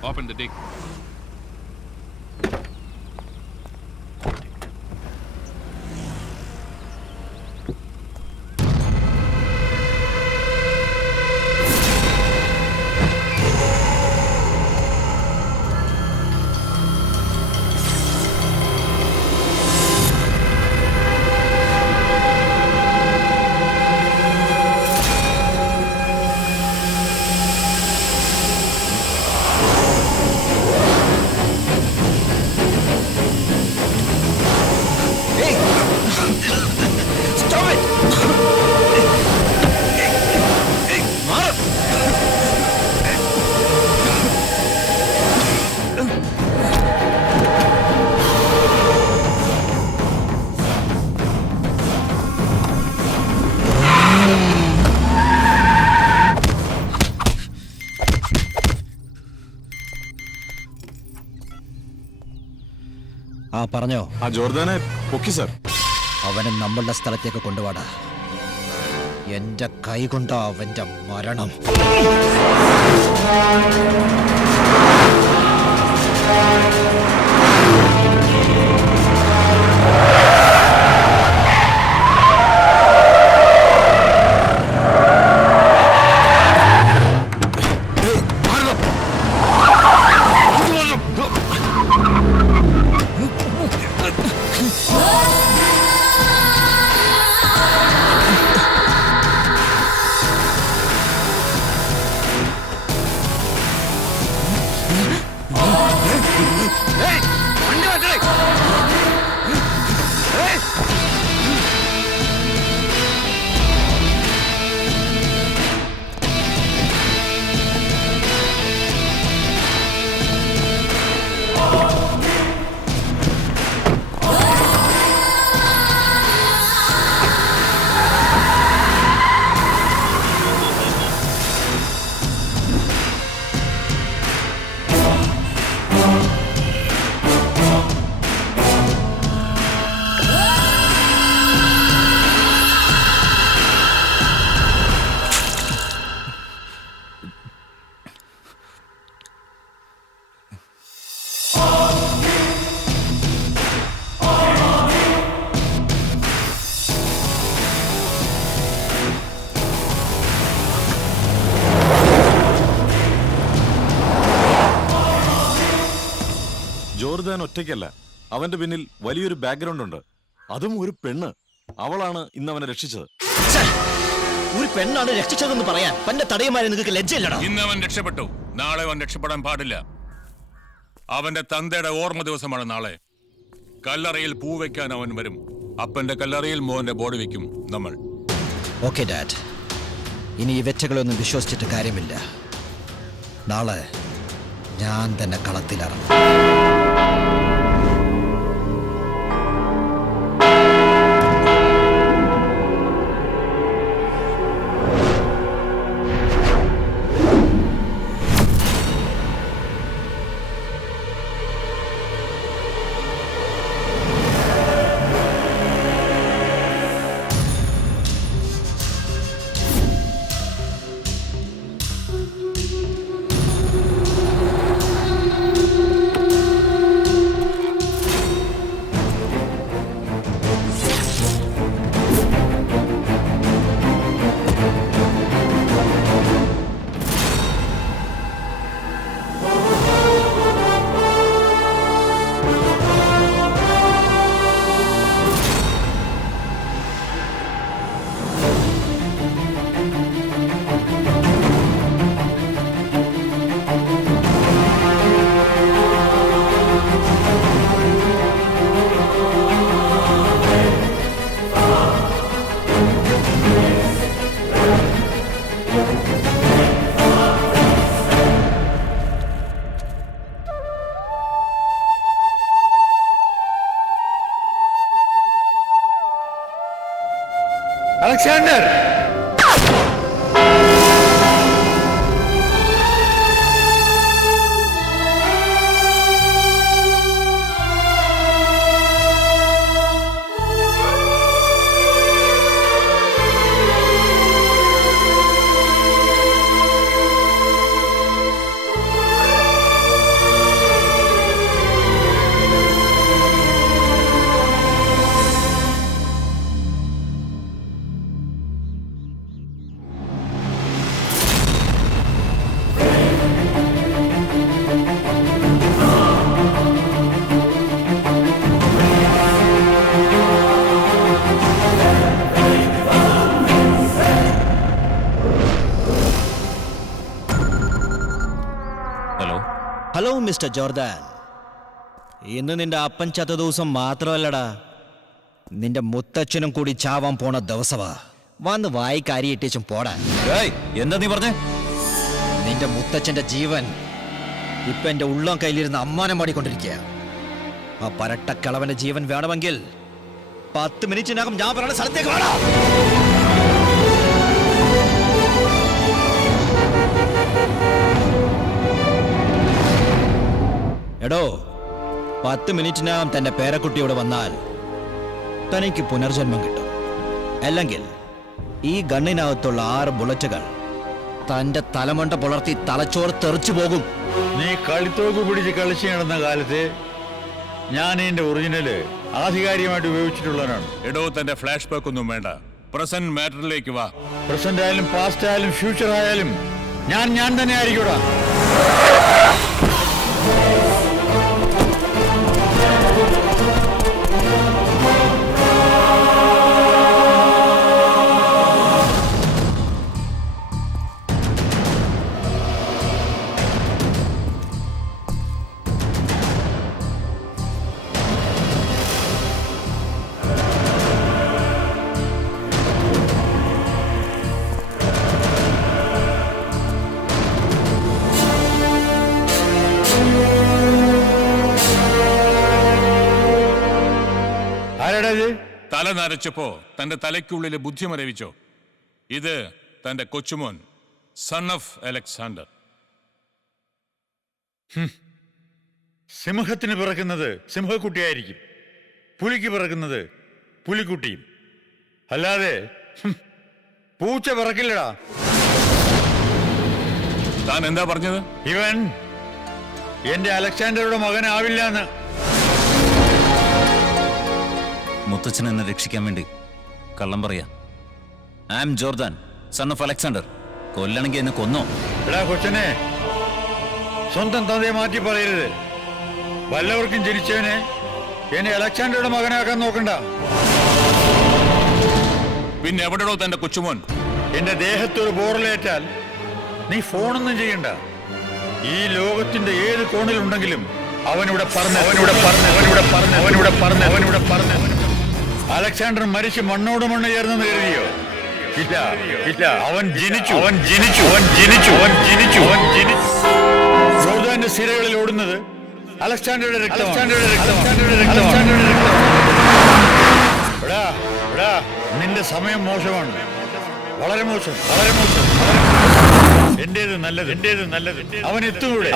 Open the dick. പറഞ്ഞോ? ജോർദാനെ പൊക്കി സർ. അവനെ നമ്മളുടെ സ്ഥലത്തേക്ക് കൊണ്ടുപോടാ. എന്റെ കൈ കൊണ്ട് അവന്റെ മരണം. ജോർദാൻ ഒറ്റയ്ക്കല്ല, അവന്റെ പിന്നിൽ വലിയൊരു ബാക്ക്ഗ്രൗണ്ട് ഉണ്ട്. അതും ഒരു പെണ്ണ്. അവളാണ് ഇന്ന് അവനെ രക്ഷിച്ചത്. ഒരു പെണ്ണാണ് രക്ഷിച്ചതെന്ന് പറയാൻ പന്റെ തടയുമാരെ നിങ്ങൾക്ക് ലജ്ജയില്ലടാ. ഇന്ന് അവൻ രക്ഷപ്പെട്ടു, നാളെ അവൻ രക്ഷപ്പെടാൻ പാടില്ല. അവന്റെ തന്തയുടെ ഓർമ്മ ദിവസമാണ് നാളെ. കല്ലറയിൽ പൂ വെക്കാൻ അവൻ വരും. അപ്പന്റെ കല്ലറയിൽ മോന്റെ ബോഡി വെക്കും നമ്മൾ. ഓക്കെ ഡാഡ്, ഇനി ഈ വെറ്റകളൊന്നും വിശ്വസിച്ചിട്ട് കാര്യമില്ല. നാളെ ഞാൻ തന്നെ കളത്തിലിറങ്ങും. Alexander, hello mister Jordan. ഇന്ന് നിന്റെ അപ്പൻ ചത്ത ദിവസം മാത്രമല്ലടാ, നിന്റെ മുത്തച്ഛനും കൂടി ചാവാൻ പോണ ദിവസമാ. വന്ന് വായിക്കാരി ഇട്ടേച്ചും പോടാ. എന്താ നീ പറഞ്ഞേ? നിന്റെ മുത്തച്ഛന്റെ ജീവൻ ഇപ്പൊ എന്റെ ഉള്ളം കയ്യിലിരുന്ന് അമ്മാനം പാടിക്കൊണ്ടിരിക്കുക. ആ പരട്ടക്കിളവന്റെ ജീവൻ വേണമെങ്കിൽ 10 മിനിറ്റിനകം ഞാൻ പറയുന്ന സ്ഥലത്തേക്ക് വേണം. എടോ, 10 മിനിറ്റിനകം തന്റെ പേരക്കുട്ടിയോട് വന്നാൽ തനിക്ക് പുനർജന്മം കിട്ടും. അല്ലെങ്കിൽ ഈ ഗണ്ണിനകത്തുള്ള 6 ബുള്ളറ്റുകൾ തന്റെ തലമണ്ട പുലർത്തി തലച്ചോറ് തെറിച്ചു പോകും. നീ കളിത്തോക്ക് പിടിച്ച് കളിച്ചു നടന്ന കാലത്ത് ഞാൻ എന്റെ ഒറിജിനല് ആധികാരികമായിട്ട് ഉപയോഗിച്ചിട്ടുള്ളവനാണ്. എടോ, തന്റെ ഫ്ലാഷ് ബാക്ക് ഒന്നും വേണ്ട, പ്രസന്റ് മാറ്ററിലേക്ക് വാ. പ്രസന്റ് ആയാലും പാസ്റ്റ് ആയാലും ഫ്യൂച്ചർ ആയാലും ഞാൻ തന്നെ ആയിരിക്കൂടാ. തല നരച്ചപ്പോ തന്റെ തലയ്ക്കുള്ളിലെ ബുദ്ധി മരവിച്ചോ? ഇത് തന്റെ കൊച്ചുമോൻ, സൺ ഓഫ് അലക്സാണ്ടർ. സിംഹത്തിന് പിറക്കുന്നത് സിംഹക്കുട്ടിയായിരിക്കും, പുലിക്ക് പിറക്കുന്നത് പുലിക്കുട്ടിയും. അല്ലാതെ പൂച്ച പിറക്കില്ലടാ. താൻ എന്താ പറഞ്ഞത്? ഇവൻ എന്റെ അലക്സാണ്ടറുടെ മകനാവില്ല എന്ന്. മുത്തച്ഛൻ എന്നെ രക്ഷിക്കാൻ വേണ്ടി കള്ളം പറയാ. I am Jordan, son of Alexander. കൊല്ലണമെങ്കിൽ എന്നെ കൊന്നോ? എടാ കൊച്ചനെ, സ്വന്തം തന്തയെ മാറ്റി പറയരുത്. വല്ലവർക്കും ജനിച്ചവനെ എന്നെ അലക്സാണ്ടറുടെ മകനാക്കാൻ നോക്കണ്ട. പിന്നെ എവിടെയോ തന്റെ കൊച്ചുമോൻ? എന്റെ ദേഹത്തൊരു ബോറലേറ്റാൽ നീ ഫോണൊന്നും ചെയ്യണ്ട. ഈ ലോകത്തിന്റെ ഏത് കോണിലുണ്ടെങ്കിലും അവനിവിടെ പറഞ്ഞു. അലക്സാണ്ടർ മരിച്ച് മണ്ണോട് മണ്ണ് ചേർന്നെന്ന് കരുതിയോ? ഇല്ല ഇല്ല, അവൻ ജനിച്ചു. ജോർദാന്റെ സിരകളിൽ ഓടുന്നത് അലക്സാണ്ടറുടെ രക്തമാണ്. നിന്റെ സമയം മോശമാണ്, വളരെ മോശം. എന്റേത് നല്ലത്. അവനെത്തൂടെ.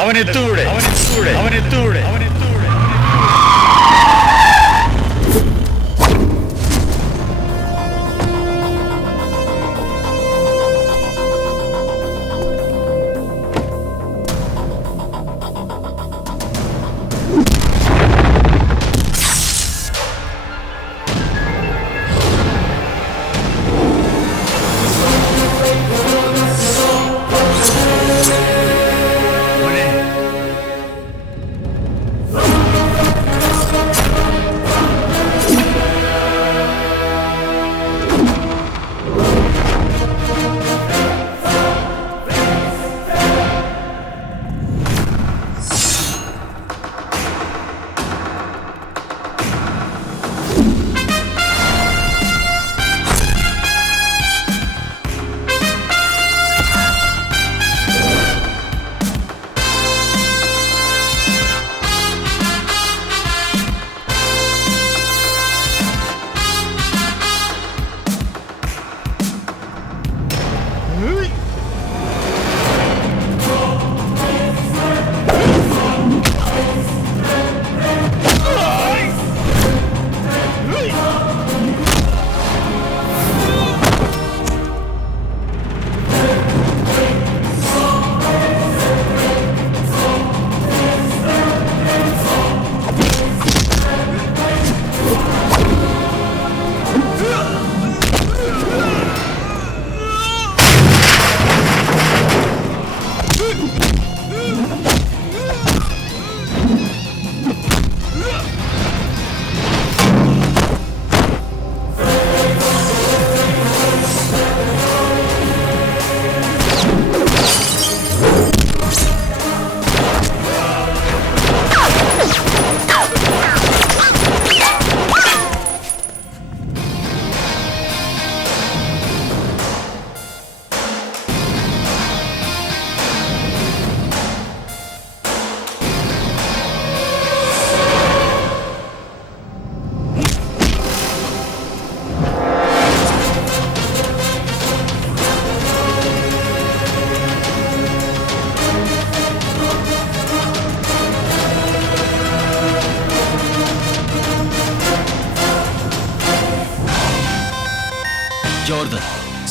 Jordan,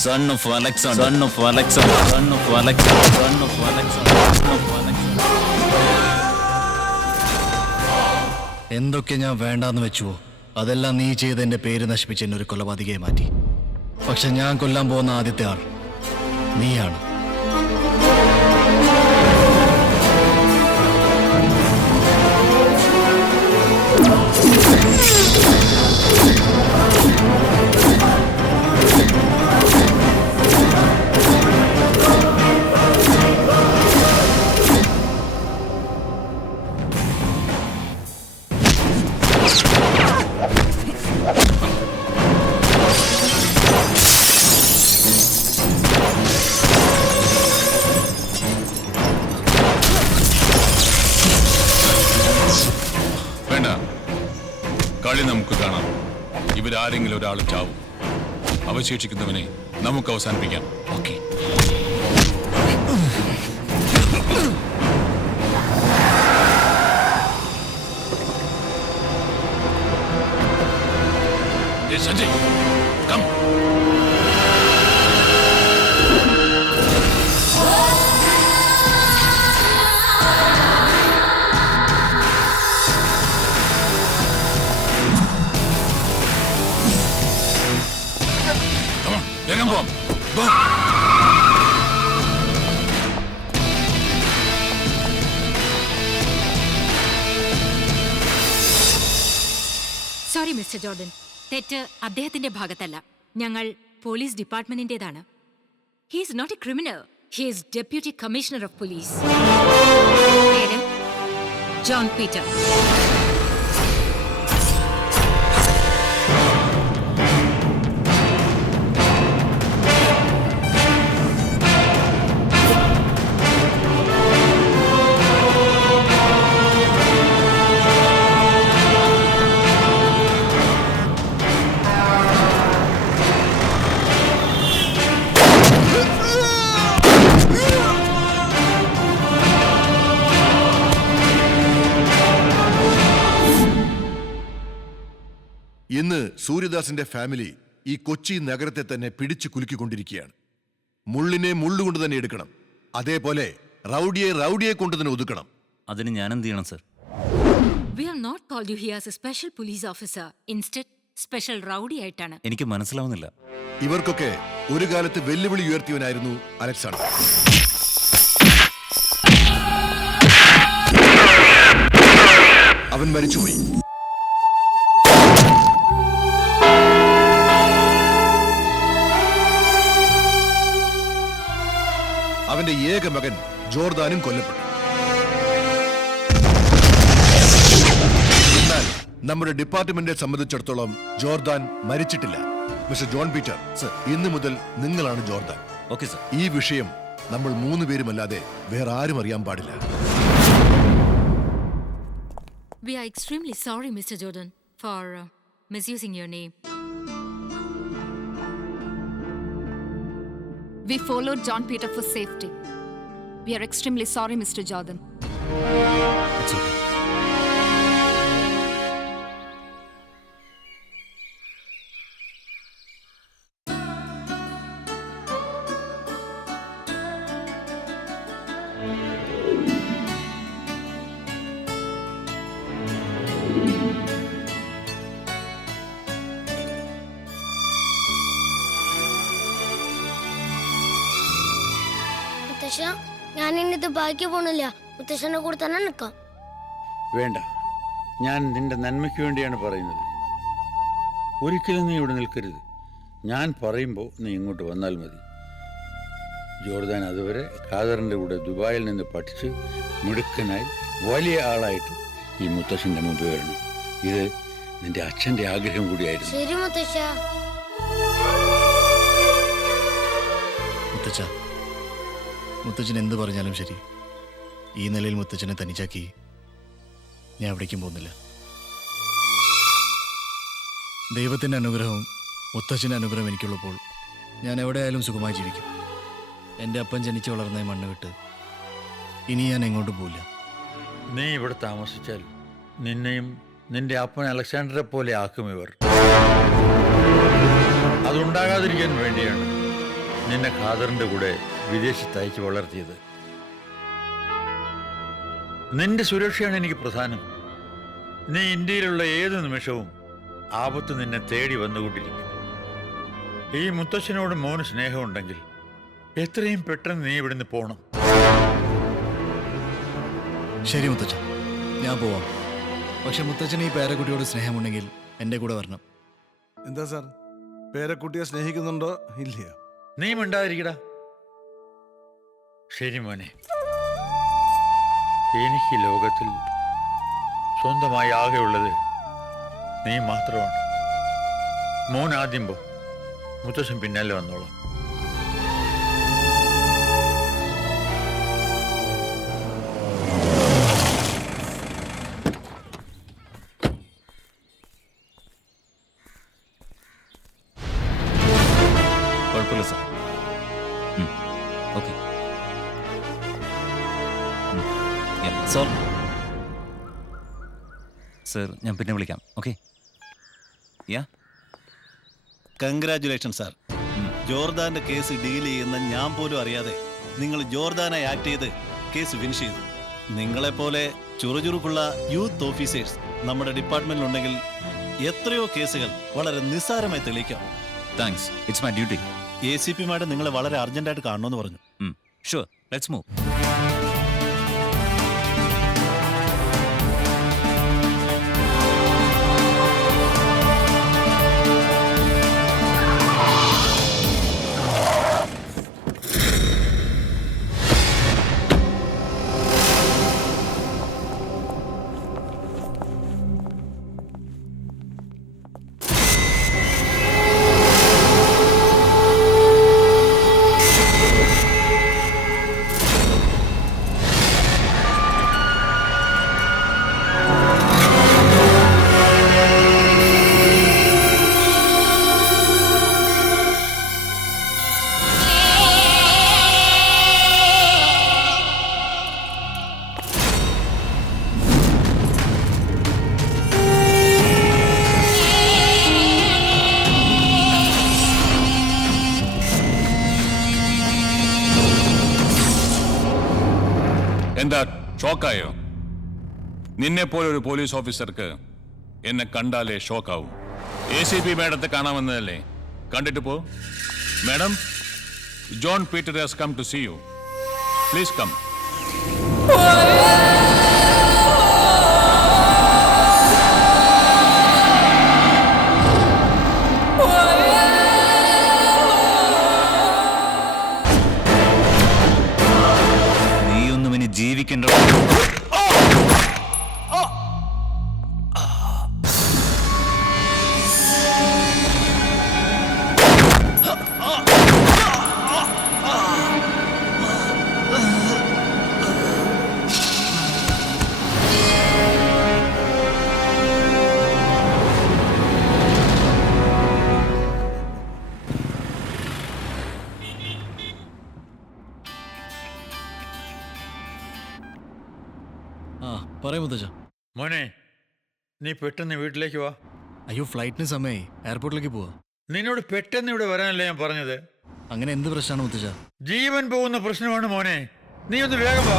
son of Alexander. എന്തൊക്കെ ഞാൻ വേണ്ടാന്ന് വെച്ചുവോ അതെല്ലാം നീ ചെയ്ത് എന്റെ പേര് നശിപ്പിച്ച് എന്നെ ഒരു കൊലപാതകയെ മാറ്റി. പക്ഷെ ഞാൻ കൊല്ലാൻ പോകുന്ന ആദ്യത്തെ ആൾ നീയാണ്. കളി നമുക്ക് കാണാം. ഇവരാരെങ്കിലും ഒരാൾ ചാവും. അവശേഷിക്കുന്നവനെ നമുക്ക് അവസാനിപ്പിക്കാം. ഓക്കെ. സഞ്ജയ്, കം. വേഗം പോവാം. സോറി മിസ്റ്റർ ജോർഡൻ, തെറ്റ് അദ്ദേഹത്തിന്റെ ഭാഗത്തല്ല. ഞങ്ങൾ പോലീസ് ഡിപ്പാർട്ട്മെന്റിന്റേതാണ്. He is not a criminal. He is deputy commissioner of police. പേര് ജോൺ പീറ്റർ. ഇന്ന് സൂര്യദാസിന്റെ ഫാമിലി ഈ കൊച്ചി നഗരത്തെ തന്നെ പിടിച്ചു കുലുക്കിക്കൊണ്ടിരിക്കുകയാണ്. മുള്ളിനെ മുള്ളുകൊണ്ട് തന്നെ എടുക്കണം, അതേപോലെ റൗഡിയെ റൗഡിയെ കൊണ്ട് തന്നെ ഒതുക്കണം. അതിന് ഞാൻ എന്ത് ചെയ്യണം sir? We have not called you here as a special police officer. Instead, special rowdy ആയിട്ടാണ്. എനിക്ക് മനസ്സിലാവുന്നില്ല. ഇവർക്കൊക്കെ ഒരു കാലത്ത് വെല്ലുവിളി ഉയർത്തിയവനായിരുന്നു അലക്സാണ്ടർ. അവൻ മരിച്ചുപോയി. അവന്റെ ഏക മകൻ ജോർദാനും കൊല്ലപ്പെട്ടു. എന്നാൽ നമ്മുടെ ഡിപ്പാർട്ട്മെന്റിനെ സംബന്ധിച്ചിടത്തോളം ജോർദാൻ മരിച്ചിട്ടില്ല. മിസ്റ്റർ ജോൺ പീറ്റർ, ഇന്നു മുതൽ നിങ്ങളാണ് ജോർദാൻ. Okay sir. ഈ വിഷയം നമ്മൾ 3 പേരുമല്ലാതെ വേറെ ആരും അറിയാൻ പാടില്ല. We are extremely sorry, Mr. Jordan, for misusing your name. We followed John Peter for safety. We are extremely sorry, Mr. Jordan. It's okay. മുത്തശ്ശ, ഞാൻ ഇന്നത്തെ ബാക്കി പോണില്ല. മുത്തശ്ശനെ കൂടെ തന്നെ നിൽക്കാം. വേണ്ട, ഞാൻ നിന്റെ നന്മയ്ക്ക് വേണ്ടിയാണ് പറയുന്നത്. ഒരിക്കലും നീ ഇവിടെ നിൽക്കരുത്. ഞാൻ പറയുമ്പോൾ നീ ഇങ്ങോട്ട് വന്നാൽ മതി. ജോർദാൻ അതുവരെ ഖാദറിൻ്റെ കൂടെ ദുബായിൽ നിന്ന് പഠിച്ച് മിടുക്കനായി വലിയ ആളായിട്ട് ഈ മുത്തശ്ശൻ്റെ മുമ്പ് വരണം. ഇത് നിന്റെ അച്ഛൻ്റെ ആഗ്രഹം കൂടിയായിരുന്നു. ശരി മുത്തശ്ശ. മുത്തച്ഛ, മുത്തച്ഛൻ എന്ത് പറഞ്ഞാലും ശരി, ഈ നിലയിൽ മുത്തച്ഛനെ തനിച്ചാക്കി ഞാൻ എവിടേക്കും പോകുന്നില്ല. ദൈവത്തിൻ്റെ അനുഗ്രഹവും മുത്തച്ഛൻ്റെ അനുഗ്രഹം എനിക്കുള്ളപ്പോൾ ഞാൻ എവിടെയായാലും സുഖമായി ജീവിക്കും. എൻ്റെ അപ്പൻ ജനിച്ചു വളർന്ന ഈ മണ്ണ് വിട്ട് ഇനി ഞാൻ എങ്ങോട്ടും പോവില്ല. നീ ഇവിടെ താമസിച്ചാൽ നിന്നെയും നിന്റെ അപ്പൻ അലക്സാണ്ടറെ പോലെ ആക്കും ഇവർ. അതുണ്ടാകാതിരിക്കാൻ വേണ്ടിയാണ് നിന്നെ ഖാദറിന്റെ കൂടെ വിദേശത്ത് അയച്ച് വളർത്തിയത്. നിന്റെ സുരക്ഷയാണ് എനിക്ക് പ്രധാനം. നീ ഇന്ത്യയിലുള്ള ഏത് നിമിഷവും ആപത്ത് നിന്നെ തേടി വന്നുകൊണ്ടിരിക്കും. ഈ മുത്തച്ഛനോട് മോന് സ്നേഹമുണ്ടെങ്കിൽ എത്രയും പെട്ടെന്ന് നീ ഇവിടുന്ന് പോണം. ശരി മുത്തച്ഛൻ, ഞാൻ പോവാം. പക്ഷെ മുത്തച്ഛന് ഈ പേരക്കുട്ടിയോട് സ്നേഹമുണ്ടെങ്കിൽ എൻ്റെ കൂടെ വരണം. എന്താ സാർ, പേരക്കുട്ടിയെ സ്നേഹിക്കുന്നുണ്ടോ ഇല്ല? നീ മിണ്ടാതിരിക്കടാ. ശരി മോനെ, എനിക്ക് ലോകത്തിൽ സ്വന്തമായി ആകെയുള്ളത് നീ മാത്രമാണ്. മോൻ ആദ്യം പോ, മുത്തശ്ശൻ പിന്നാലെ വന്നോളാം. കുഴപ്പമില്ല സാർ. Okay sir. സാർ ഞാൻ പിന്നെ വിളിക്കാം. ഓക്കെ. യാ, കൺഗ്രാറ്റുലേഷൻ സാർ. ജോർദാന്റെ കേസ് ഡീൽ ചെയ്യുന്ന ഞാൻ പോലും അറിയാതെ നിങ്ങൾ ജോർദാനായി ആക്ട് ചെയ്ത് കേസ് ഫിനിഷ് ചെയ്തു. നിങ്ങളെപ്പോലെ ചുറുചുറുക്കുള്ള യൂത്ത് ഓഫീസേഴ്സ് നമ്മുടെ ഡിപ്പാർട്ട്മെന്റിലുണ്ടെങ്കിൽ എത്രയോ കേസുകൾ വളരെ നിസ്സാരമായി തെളിയിക്കാം. Thanks, it's my duty. ACP madam നിങ്ങളെ വളരെ അർജന്റായിട്ട് കാണണമെന്ന് പറഞ്ഞു. Sure, let's move. എന്താ ഷോക്കായോ? നിന്നെ പോലെ ഒരു പോലീസ് ഓഫീസർക്ക് എന്നെ കണ്ടാലേ ഷോക്കാവും. ACP മാഡത്തെ കാണാമെന്നതല്ലേ? കണ്ടിട്ട് പോ. Madam, John Peter has come to see you. Please come. നീയൊന്നും ഇനി ജീവിക്കേണ്ട. ആ പറയും മുത്തച്ഛ. മോനെ, നീ പെട്ടെന്ന് വീട്ടിലേക്ക് വാ. അയ്യോ, ഫ്ലൈറ്റിന് സമയമായി, എയർപോർട്ടിലേക്ക് പോവാ. നിന്നോട് പെട്ടെന്ന് ഇവിടെ വരാനല്ലേ ഞാൻ പറഞ്ഞത്. അങ്ങനെ എന്ത് പ്രശ്നമാണ് മുത്തച്ഛ? ജീവൻ പോകുന്ന പ്രശ്നമാണ് മോനെ. നീ ഒന്ന് വേഗം വാ.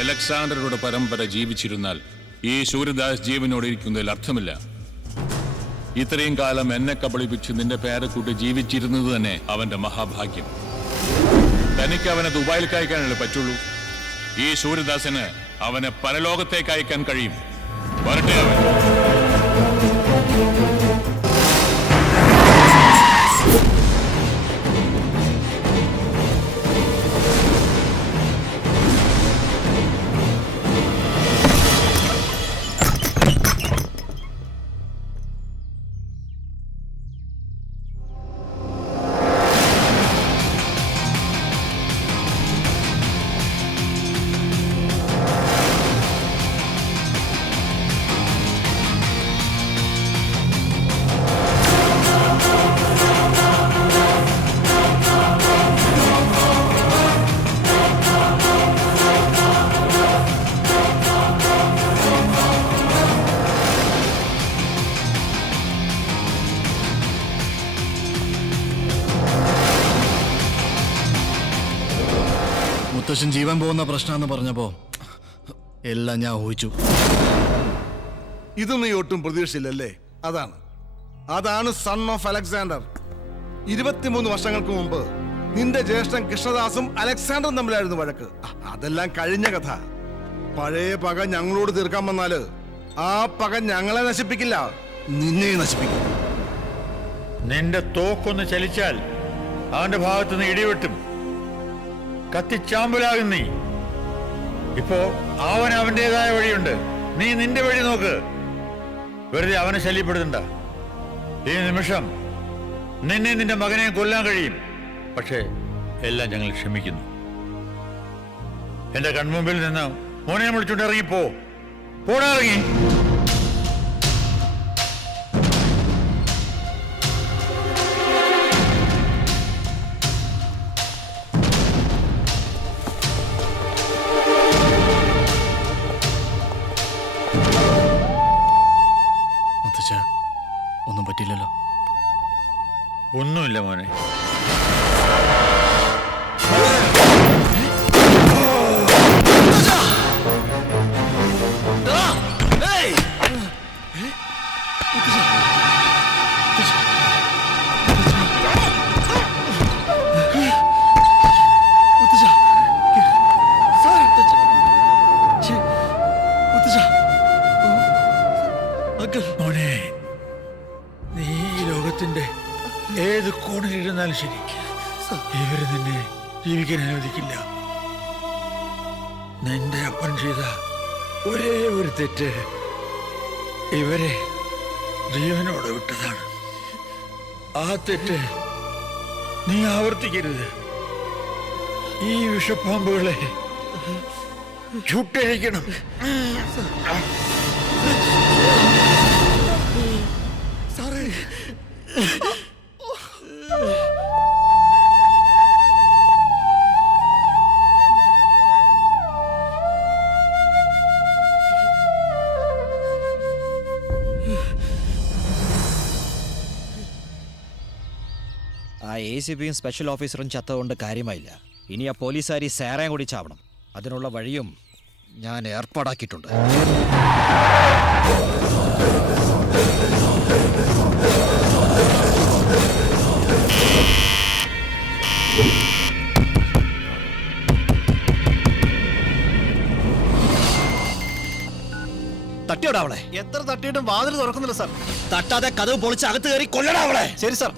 അലക്സാണ്ടറുടെ പരമ്പര ജീവിച്ചിരുന്നാൽ ഈ സൂര്യദാസ് ജീവനോട് ഇരിക്കുന്നതിൽ അർത്ഥമില്ല. ഇത്രയും കാലം എന്നെ കബളിപ്പിച്ച് നിന്റെ പേരക്കുട്ടി ജീവിച്ചിരുന്നത് തന്നെ അവന്റെ മഹാഭാഗ്യം. തനിക്ക് അവനെ ദുബായിലേക്ക് അയക്കാനല്ലേ പറ്റുള്ളൂ. ഈ സൂര്യദാസിന് അവനെ പരലോകത്തേക്ക് അയക്കാൻ കഴിയും. വരട്ടെ അവൻ. മുത്തശ്ശൻ ജീവൻ പോകുന്ന പ്രശ്നമെന്ന് പറഞ്ഞപ്പോ എല്ലാം ഞാൻ ഊഹിച്ചു. ഇത് നീ ഒട്ടും പ്രതീക്ഷിച്ചില്ലല്ലേ? അതാണ് സൺ ഓഫ് അലക്സാണ്ടർ. 23 വർഷങ്ങൾക്ക് മുമ്പ് നിന്റെ ജ്യേഷ്ഠൻ കൃഷ്ണദാസും അലക്സാണ്ടറും തമ്മിലായിരുന്നു വഴക്ക്. അതെല്ലാം കഴിഞ്ഞ കഥ. പഴയ പക ഞങ്ങളോട് തീർക്കാൻ വന്നാല് ആ പക ഞങ്ങളെ നശിപ്പിക്കില്ല, നിന്നെ നശിപ്പിക്കും. നിന്റെ തോക്കൊന്ന് ചലിച്ചാൽ അവന്റെ ഭാഗത്ത് നിന്ന് ഇടിവെട്ടും. കത്തിച്ചാമ്പലാകും നീ. ഇപ്പോ അവൻ അവന്റേതായ വഴിയുണ്ട്, നീ നിന്റെ വഴി നോക്ക്. വെറുതെ അവനെ ശല്യപ്പെടുത്തണ്ട. ഈ നിമിഷം നിന്നെ നിന്റെ മകനെ കൊല്ലാൻ കഴിയും. പക്ഷേ എല്ലാം ഞങ്ങൾ ക്ഷമിക്കുന്നു. എന്റെ കൺമുമ്പിൽ നിന്ന് മോനെ വിളിച്ചുകൊണ്ട് ഇറങ്ങിപ്പോ. പോടാ, ഇറങ്ങി. ഒന്നും പറ്റില്ലല്ലോ? ഒന്നുമില്ല മോനെ. മോനെ, നീ ഈ ലോകത്തിന്റെ ഏത് കോണിലിരുന്നാലും ശരി, ഇവര് നിന്നെ ജീവിക്കാൻ അനുവദിക്കില്ല. നിന്റെ അപ്പൻ ചെയ്ത ഒരേ ഒരു തെറ്റ് ഇവരെ ജീവനോടെ വിട്ടതാണ്. ആ തെറ്റ് നീ ആവർത്തിക്കരുത്. ഈ വിഷപ്പാമ്പുകളെ ചുട്ടഴിക്കണം. സാറേ, ആ ACPയും സ്പെഷ്യൽ ഓഫീസറും ചത്തതുകൊണ്ട് കാര്യമായില്ല. ഇനി ആ പോലീസുകാരി സാറേയും കൂടി ചാവണം. അതിനുള്ള വഴിയും ഞാൻ ഏർപ്പാടാക്കിയിട്ടുണ്ട്. തട്ടിയോടാ അവളെ. എത്ര തട്ടിയിട്ടും വാതിൽ തുറക്കുന്നില്ല സാർ. തട്ടാതെ കതവ് പൊളിച്ച് അകത്ത് കയറി കൊല്ലടാ അവളെ. ശരി സാർ.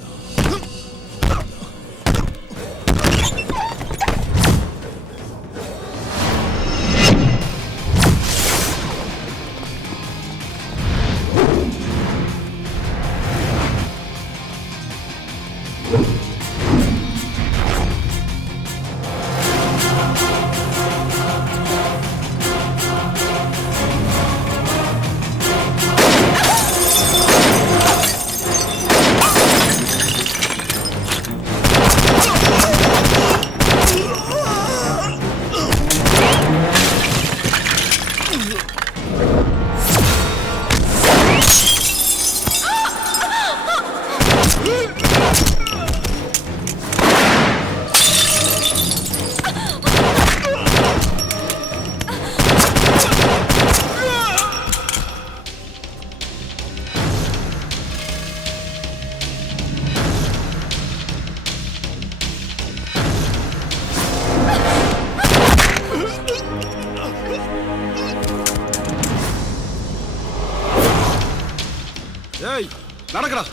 നടക്കടാ.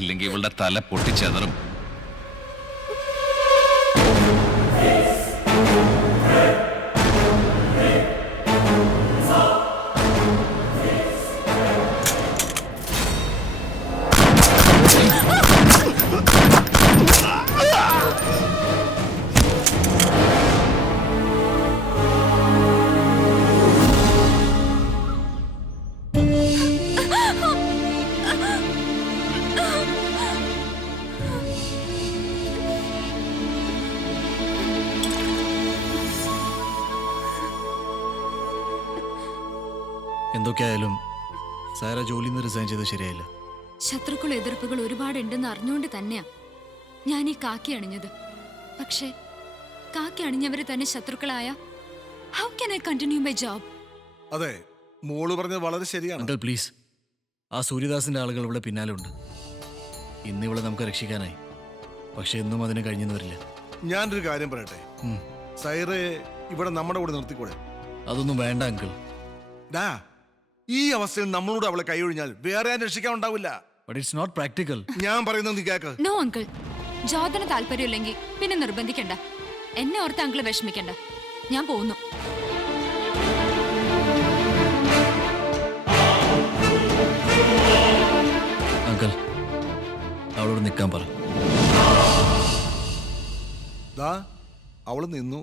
ഇല്ലെങ്കിൽ ഇവളുടെ തല പൊട്ടിച്ചെതറും. എന്തൊക്കെയായാലും സാര ജോലിയിൽ നിന്ന് റിസൈൻ ചെയ്ത് ശരിയായില്ല. ശത്രുക്കൾ എതിർപ്പുകൾ ഒരുപാടുണ്ടെന്ന് അറിഞ്ഞുകൊണ്ട് തന്നെയാ ഞാൻ ഈ കാക്കി അണിഞ്ഞത്. പക്ഷേ കാക്കി അണിഞ്ഞവര് തന്നെ ശത്രുക്കളായ how can I continue my job? അതെ, മോള് പറഞ്ഞത് വളരെ ശരിയാണ്. അങ്കിൾ പ്ലീസ്, ആ സൂര്യദാസിന്റെ ആളുകൾ ഇവിടെ പിന്നാലെ ഉണ്ട്. ഇന്ന് ഇവിടെ നമുക്ക് രക്ഷിക്കാനായി, പക്ഷെ എന്നും അതിന് കഴിഞ്ഞെന്ന് വരില്ല. ഞാനൊരു കാര്യം പറയട്ടെ, സൈറെ ഇവിടെ നമ്മുടെ കൂടെ നിർത്തിക്കൂടെ? അതൊന്നും വേണ്ട അങ്കിൾ. ഡാ, ഈ അവസ്ഥയിൽ നമ്മളോട് അവളെ കൈയൊഴിഞ്ഞാൽ വേറെ ആരും രക്ഷിക്കാൻ ഉണ്ടാവില്ല. But it's not practical. ഞാൻ പറയുന്നത് നീ കേക്ക്. നോ അങ്കിൾ, ജോർദന് താല്പര്യമില്ലെങ്കിൽ പിന്നെ നിർബന്ധിക്കണ്ട. എന്നെ ഓർത്ത് അങ്കിൾ വിഷമിക്കണ്ട. ഞാൻ പോകുന്നു. അങ്കിൾ, അവളോട് നിൽക്കാൻ പറ. അവള് നിന്നു.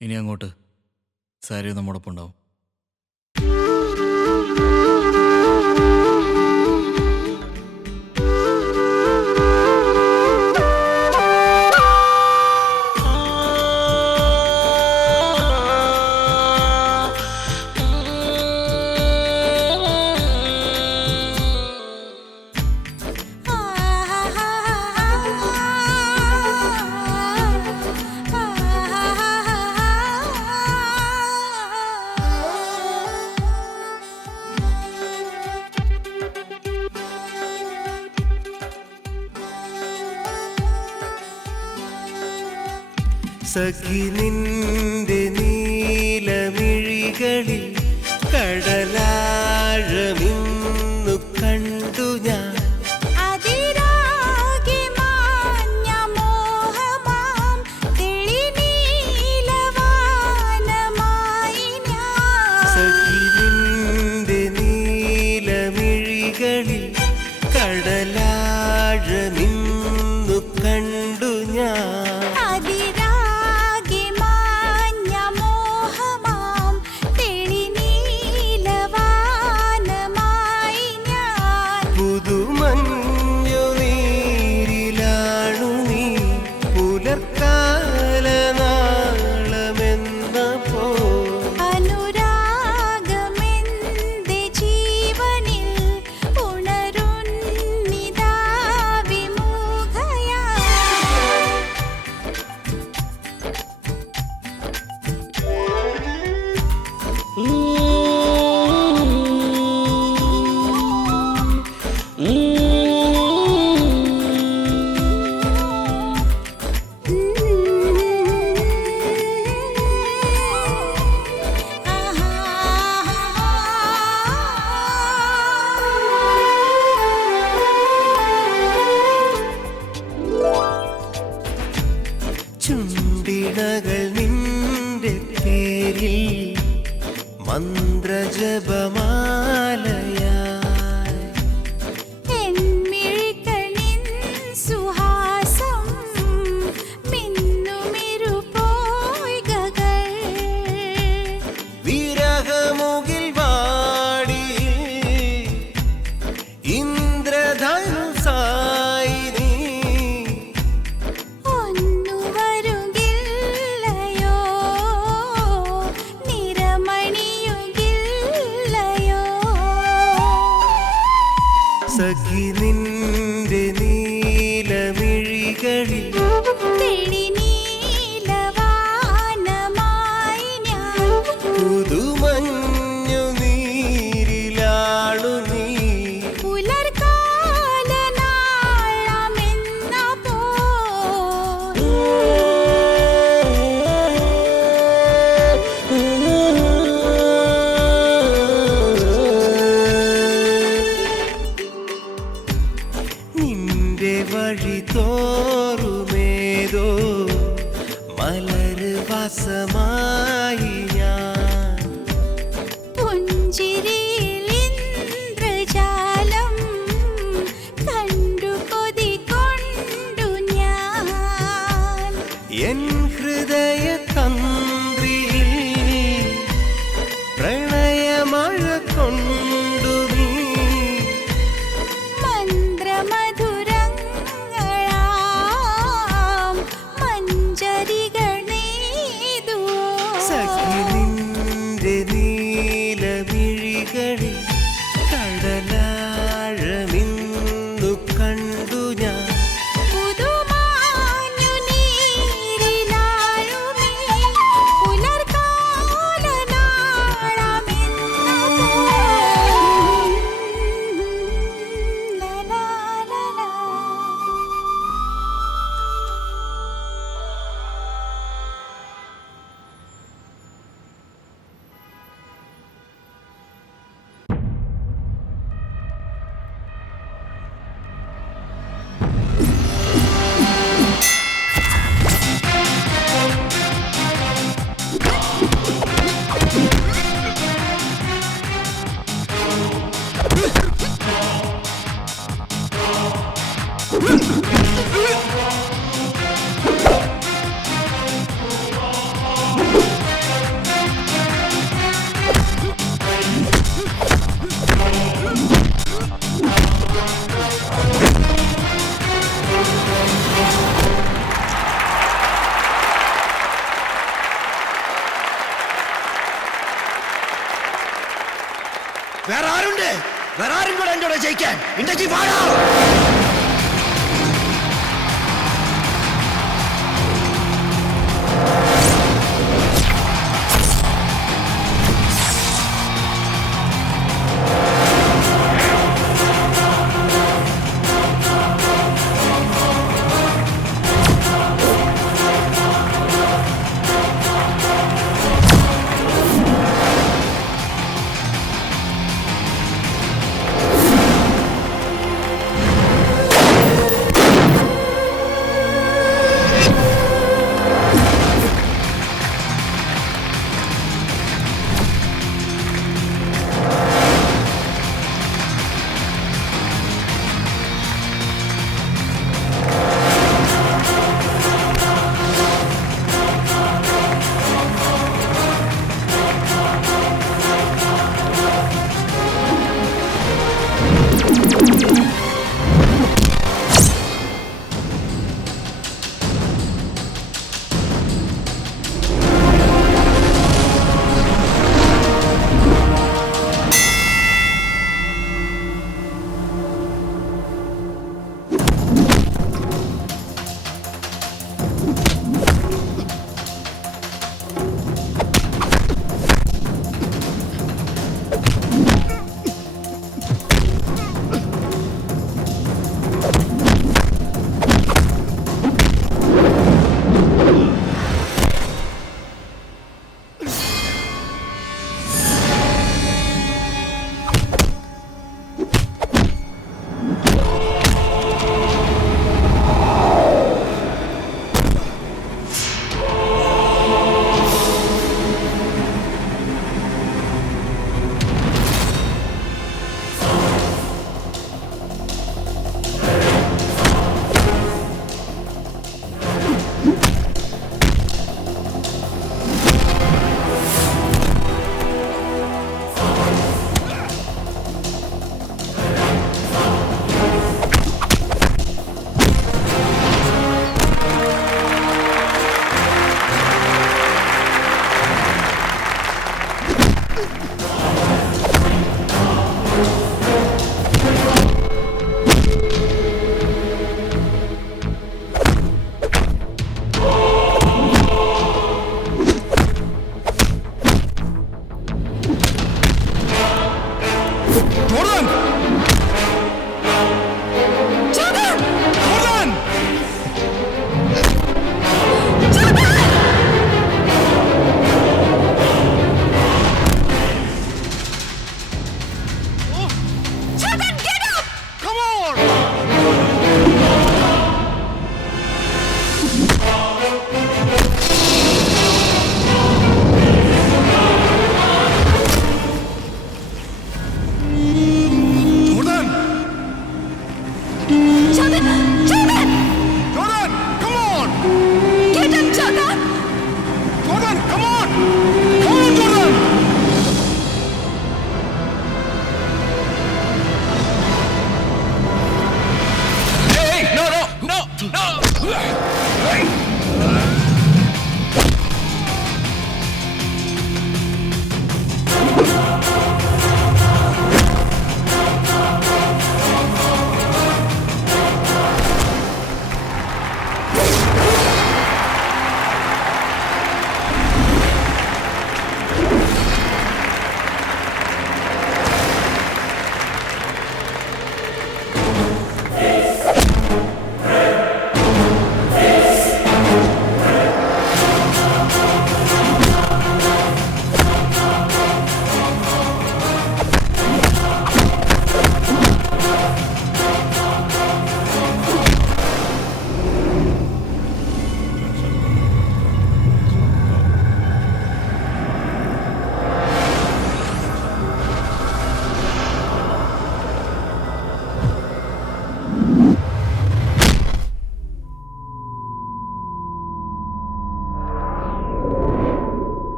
ഇനി അങ്ങോട്ട് സാരി നമ്മോടൊപ്പം ഉണ്ടാവും. സഖി നിന്റെ നീലമിഴികളിൽ കടലാഴമിന്നു കണ്ടു ഞാൻ. സഖി നിന്റെ നീലമിഴികളിൽ കടലാഴമിന്നു കണ്ടു ഞാൻ. പുതുമഞ്ഞു നീരിലാണു നീ പുലർക്കാല നാളമെന്ന പോ. ചുണ്ടിണകൾ നിന്റെ പേരിൽ മന്ത്രജപമാലയാ. വിരഹമുകിൽ വാടി ഇന്ദ്രധനുസായി നീ. സഖി നിന്റെ നീലമിഴികളിൽ പുതുമഞ്ഞു നീരിലാണു നീ. നിന്റെ വഴി തോറുമേതോ മലര് വാസമായി ഞാൻ. എൻ ഹൃദയ തന്ത്രിയിൽ പ്രണയമഴ കൊണ്ടു നീ. സഖി നിന്റെ നീലമിഴികളിൽ കടലാഴമിന്നു കണ്ടു ഞാൻ. വേറെ ആരുണ്ട്? വേറെ ആരും കൂടെ എന്റെ കൂടെ ജയിക്കാൻ? ഇണ്ടക്കി വാടാ. Jordan! Jordan! Jordan, get up! Come on! Jordan! Jordan! Jordan! Jordan, come on! Get up, Jordan! Jordan, come on! Come on, Jordan! Hey, no!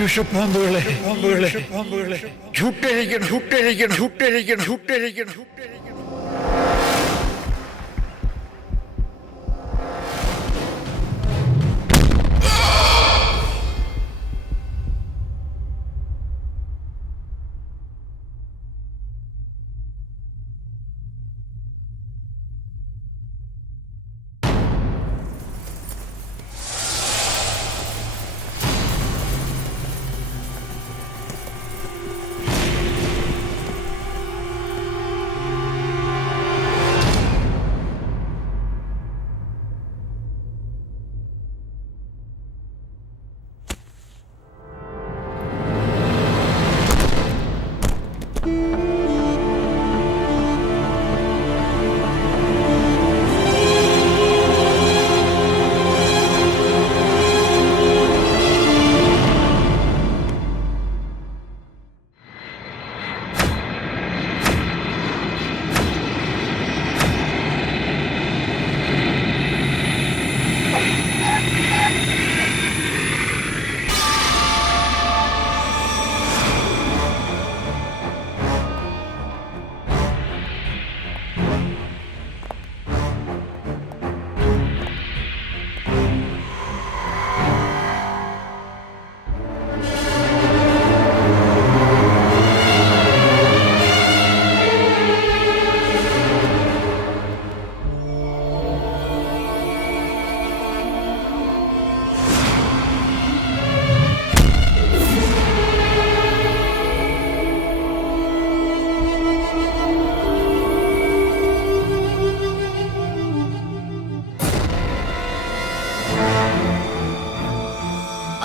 വിഷപ്പാമ്പുകളെ ചുട്ടഴിക്കണം.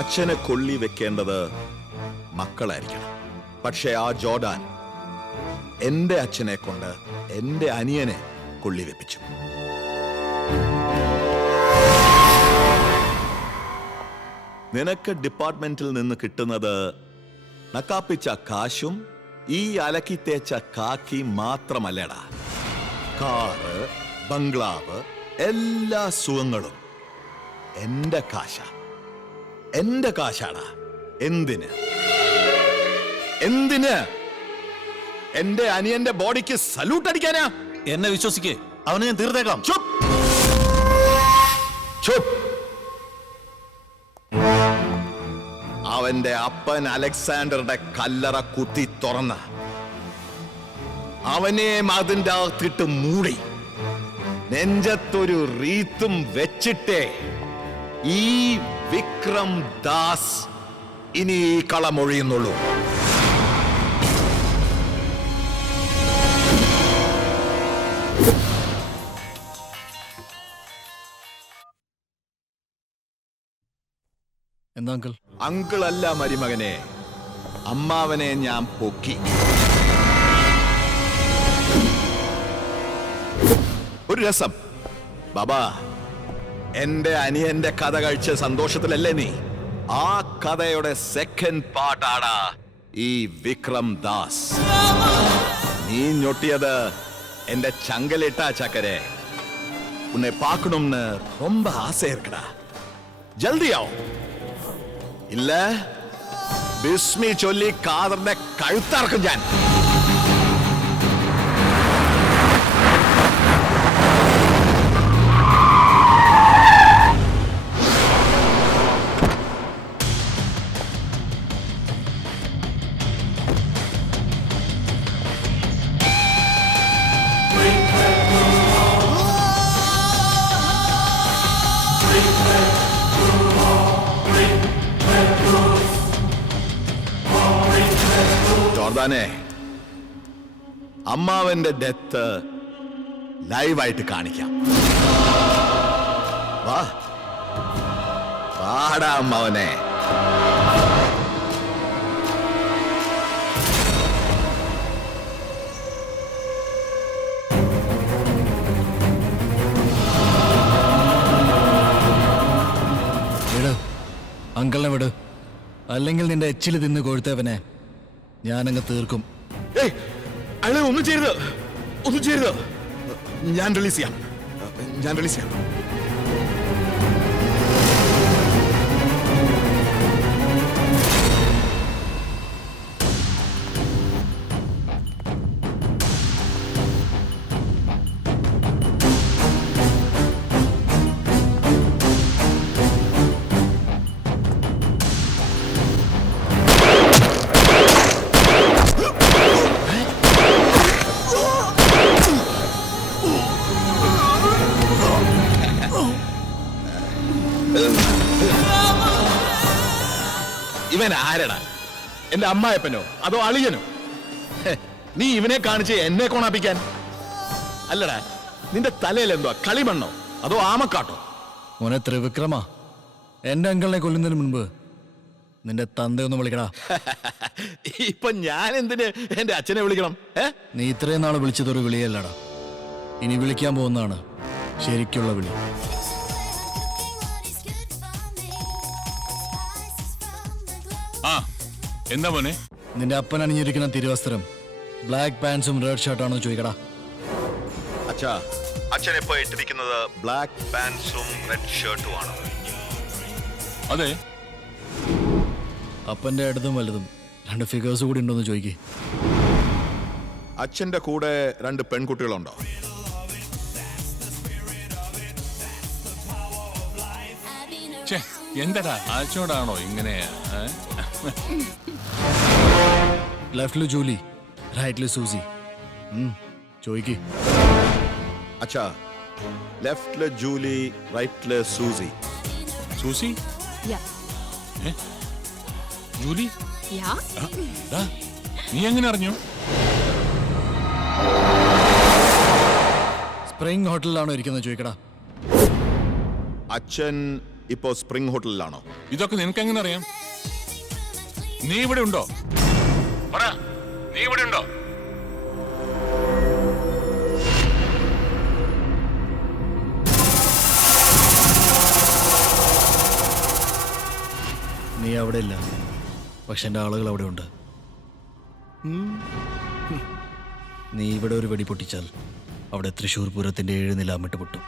അച്ഛനെ കൊള്ളി വെക്കേണ്ടത് മക്കളായിരിക്കണം. പക്ഷെ ആ ജോർഡാൻ എന്റെ അച്ഛനെ കൊണ്ട് എന്റെ അനിയനെ കൊള്ളി വെപ്പിച്ചു. നിനക്ക് ഡിപ്പാർട്ട്മെന്റിൽ നിന്ന് കിട്ടുന്നത് നക്കാപ്പിച്ച കാശും ഈ അലക്കി തേച്ച കാക്കി മാത്രമല്ലടാ. കാറ്, ബംഗ്ലാവ്, എല്ലാ സുഖങ്ങളും എന്റെ കാശാണ്. എന്തിന് എന്റെ അനിയന്റെ ബോഡിക്ക് സല്യൂട്ട് അടിക്കാനാ? എന്നെ വിശ്വസിക്കേ, അവനെ ഞാൻ തീർത്തേക്കാം. അവന്റെ അപ്പൻ അലക്സാണ്ടറുടെ കല്ലറ കുത്തി തുറന്ന അവനെ അതിന്റെ അകത്തിട്ട് മൂടി നെഞ്ചത്തൊരു റീത്തും വെച്ചിട്ടേ ഈ വിക്രം ദാസ് ഇനി ഈ കളമൊഴിയുന്നുള്ളൂ. എന്താ അങ്കിൾ? അങ്കിൾ അല്ല മരുമകനെ, അമ്മാവനെ ഞാൻ പൊക്കി. ഒരു രസം ബാബാ, എന്റെ അനിയന്റെ കഥ കഴിച്ച സന്തോഷത്തിലല്ലേ നീ? ആ കഥയുടെ സെക്കൻഡ് പാർട്ടാണ് ഈ വിക്രം ദാസ്. നീ ഞൊട്ടിയത് എന്റെ ചങ്കലിട്ടാ ചക്കരെ. ഉന്നെ പാക്കணும்னு ரொம்ப ஆசை இருக்குடா. ജൽദിയാവും. ഇല്ല ബിസ്മി ചൊല്ലി കാദറിന്റെ കഴുത്തറക്കും ഞാൻ. ജോർദാനെ, അമ്മാവന്റെ ഡെത്ത് ലൈവായിട്ട് കാണിക്കാം. വാടാ അമ്മാവനെ. വിട് അങ്കിളിനെ വിട്, അല്ലെങ്കിൽ നിന്റെ എച്ചില് തിന്ന് കൊഴുത്തവനെ ഞാനങ്ങ് തീർക്കും. ഒന്നും ചെയ്യരുത്. ഞാൻ റിലീസ് ചെയ്യാം. ഇവൻ ആരടാ? എന്റെ അമ്മായപ്പനോ അതോ അളിയനോ? നീ ഇവനെ കാണിച്ച് എന്നെ കോണാപ്പിക്കാൻ? അല്ലടാ, നിന്റെ തലയിൽ എന്തോ കളിമണ്ണോ അതോ ആമക്കാട്ടോ? മോനെ ത്രിവിക്രമ, എന്റെ അങ്കിളിനെ കൊല്ലുന്നതിന് മുൻപ് നിന്റെ തന്തയൊന്ന് വിളിക്കടാ. ഇപ്പൊ ഞാൻ എന്തിന് എന്റെ അച്ഛനെ വിളിക്കണം? നീ ഇത്രയും നാള് വിളിച്ചതൊരു വിളിയല്ലടാ, ഇനി വിളിക്കാൻ പോകുന്നതാണ് ശരിക്കുള്ള വിളി. എന്താ മോനെ? നിന്റെ അപ്പൻ അണിഞ്ഞിരിക്കുന്ന തിരുവസ്ത്രം ബ്ലാക്ക് പാൻസും റെഡ് ഷർട്ടാണോ ചോദിക്കടാ. അച്ഛൻ ഇപ്പൊ ഇട്ടിരിക്കുന്നത് ബ്ലാക്ക് പാൻസും റെഡ് ഷർട്ടും ആണ്. അതെ. അപ്പന്റെ ഇടതും വലുതും 2 ഫിഗേഴ്സ് കൂടി ഉണ്ടോന്ന് ചോദിക്കേ. അച്ഛന്റെ കൂടെ 2 പെൺകുട്ടികളുണ്ടോ? എന്താടാ അച്ഛനോടാണോ ഇങ്ങനെ? ലെഫ്റ്റില് ജൂലി, റൈറ്റില് സൂസി. ചോദിക്കേ. അച്ഛാ, ലെഫ്റ്റില് ജൂലി, റൈറ്റില് സൂസി. സൂസി? ജൂലി? നീ എങ്ങനെ അറിഞ്ഞു? സ്പ്രിംഗ് ഹോട്ടലിലാണോ ഇരിക്കുന്നത് ചോദിക്കടാ. അച്ഛൻ ഇപ്പോ സ്പ്രിംഗ് ഹോട്ടലിലാണോ? ഇതൊക്കെ നിനക്ക് എങ്ങനെ അറിയാം? നീ ഇവിടെ ഉണ്ടോ? നീ ഇവിടെ ഉണ്ടോ? നീ അവിടെ ഇല്ല, പക്ഷെ എൻ്റെ ആളുകൾ അവിടെ ഉണ്ട്. നീ ഇവിടെ ഒരു വെടി പൊട്ടിച്ചാൽ അവിടെ തൃശ്ശൂർ പൂരത്തിൻ്റെ 7 നിലാമിട്ട് പൊട്ടും.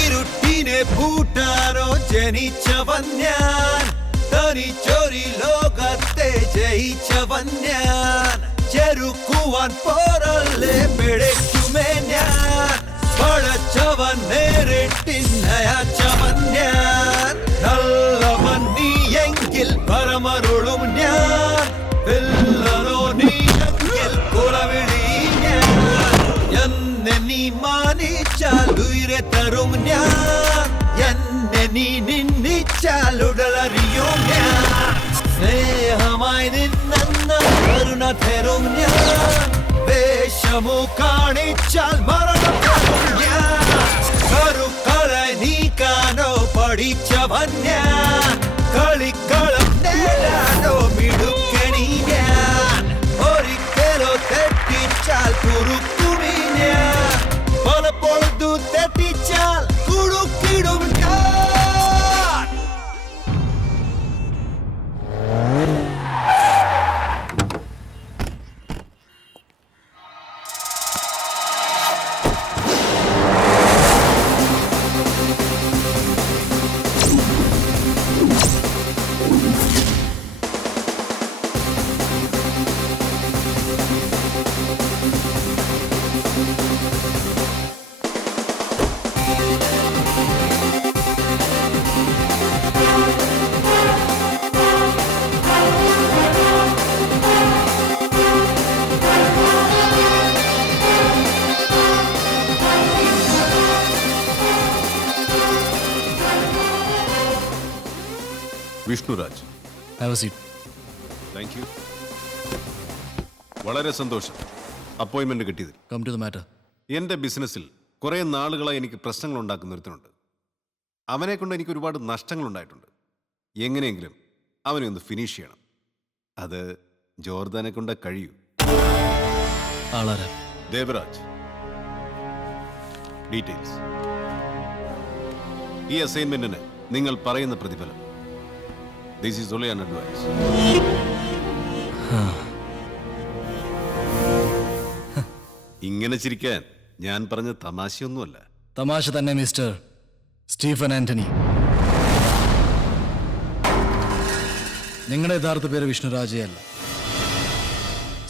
ഇരുട്ടിനെ പൂട്ടാനോ ജനിച്ചവൻ ഞാൻ, തനിച്ചൊരു ലോകത്തെ ജയിച്ചവൻ ഞാൻ, ചെറുക്കുവാൻ പോരല്ലേ പിഴയ്ക്കുമേ ഞാൻ, പഴച്ചവൻ നേരിട്ടിന്നയച്ചവൻ ഞാൻ, നല്ലവൻ നീ എങ്കിൽ പരമരുളും ഞാൻ, വില്ലനോ നീ എങ്കിൽ കുലവിളി ഞാൻ, എന്നെ നീ മാനിച്ചാൽ ഉയരെ തരും ഞാൻ, എന്നെ നീ നിന്ദിച്ചാൽ ഉടലറിയും ഞാൻ, സ്നേഹമായി നിന്നെന്ന കരുണ തരും ഞാൻ, വേഷമോ കാണിച്ചാൽ മരണം തരും ഞാൻ, കരുക്കളെ നീക്കാനോ പഠിച്ചവൻ ഞാൻ, കളിക്കളം നേടാനോ മിടുക്കണി ഞാൻ, ഒരിക്കലോ തെറ്റിച്ചാൽ കുറുക്കുമി ഞാൻ, പലപ്പോഴു തെറ്റിച്ചാൽ കുടുക്കിടും ഞാൻ. Vishnuraj, thank you. വളരെ സന്തോഷം അപ്പോയിന്റ്മെന്റ് കിട്ടിയതിൽ. Come to the matter. എൻ്റെ ബിസിനസ്സിൽ കുറേ നാളുകളായി എനിക്ക് പ്രശ്നങ്ങൾ ഉണ്ടാക്കുന്ന ഒരുത്തനുണ്ട്. അവനെ കൊണ്ട് എനിക്ക് ഒരുപാട് നഷ്ടങ്ങളുണ്ടായിട്ടുണ്ട്. എങ്ങനെയെങ്കിലും അവനെ ഒന്ന് ഫിനിഷ് ചെയ്യണം. അത് ജോർദാനെ കൊണ്ട് കഴിയൂ. ദേവരാജ്. ഡീറ്റെയിൽസ്. ഈ അസൈൻമെന്റിന് നിങ്ങൾ പറയുന്ന പ്രതിഫലം. This is only an advice. ഇങ്ങനെ ചിരിക്കാൻ ഞാൻ പറഞ്ഞ തമാശയൊന്നുമല്ല. തമാശ തന്നെ മിസ്റ്റർ സ്റ്റീഫൻ ആന്റണി. നിങ്ങളുടെ യഥാർത്ഥ പേര് വിഷ്ണുരാജേ അല്ല,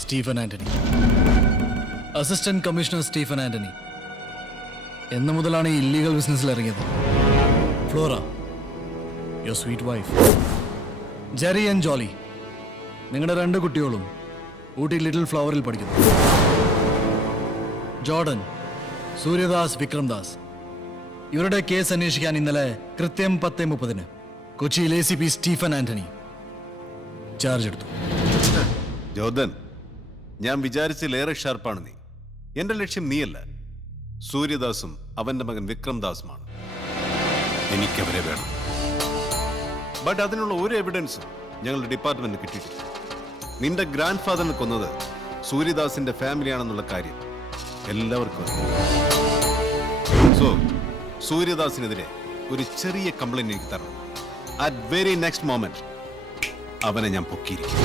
Stephen Antony. Assistant commissioner Stephen Antony. എന്ന് മുതലാണ് ഈ ഇല്ലീഗൽ ബിസിനസ്സിൽ ഇറങ്ങിയത്? Flora, your sweet wife, Jerry and Jolly, നിങ്ങളുടെ 2 കുട്ടികളും ഊട്ടി ലിറ്റിൽ ഫ്ലവറിൽ പഠിക്കുന്നു. ജോർഡൻ, സൂര്യദാസ്, വിക്രംദാസ്. ഇവരുടെ കേസ് അന്വേഷിക്കാൻ ഇന്നലെ കൃത്യം 10:30 കൊച്ചിയിൽ ACP സ്റ്റീഫൻ ആന്റണി ചാർജ് എടുത്തു. ജോർദൻ, ഞാൻ വിചാരിച്ചിലേറെ ഷാർപ്പാണ് നീ. എന്റെ ലക്ഷ്യം നീയല്ല, സൂര്യദാസും അവന്റെ മകൻ വിക്രംദാസുമാണ്. എനിക്കവരെ വേണം. ബട്ട് അതിനുള്ള ഒരു എവിഡൻസും ഞങ്ങളുടെ ഡിപ്പാർട്ട്മെന്റിന് കിട്ടിയിട്ടില്ല. നിന്റെ ഗ്രാൻഡ് ഫാദറിനെ കൊന്നത് സൂര്യദാസിന്റെ ഫാമിലിയാണെന്നുള്ള കാര്യം എല്ലാവർക്കും അറിയാം. സോ സൂര്യദാസിനെതിരെ ഒരു ചെറിയ കംപ്ലൈന്റ് എനിക്ക് തരണം. അറ്റ് വെരി നെക്സ്റ്റ് മൊമെന്റ് അവനെ ഞാൻ പൊക്കിയിരിക്കും.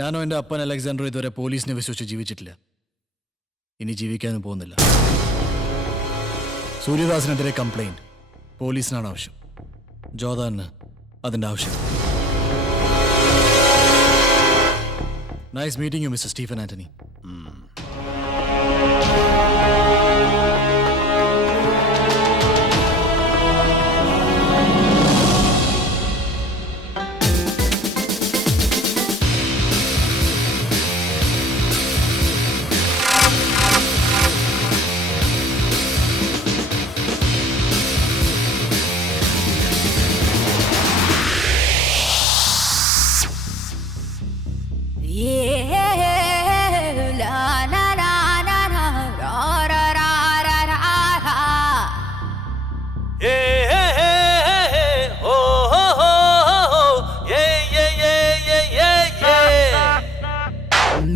ഞാനോ എൻ്റെ അപ്പൻ അലക്സാണ്ടർ ഇതുവരെ പോലീസിനെ വിശ്വസിച്ച് ജീവിച്ചിട്ടില്ല. ഇനി ജീവിക്കാനും പോകുന്നില്ല. സൂര്യദാസിനെതിരെ കംപ്ലൈന്റ് പോലീസിനാണ് ആവശ്യം. ജോർദാന് അതിൻ്റെ ആവശ്യം. Nice meeting you mister Stephen Antony.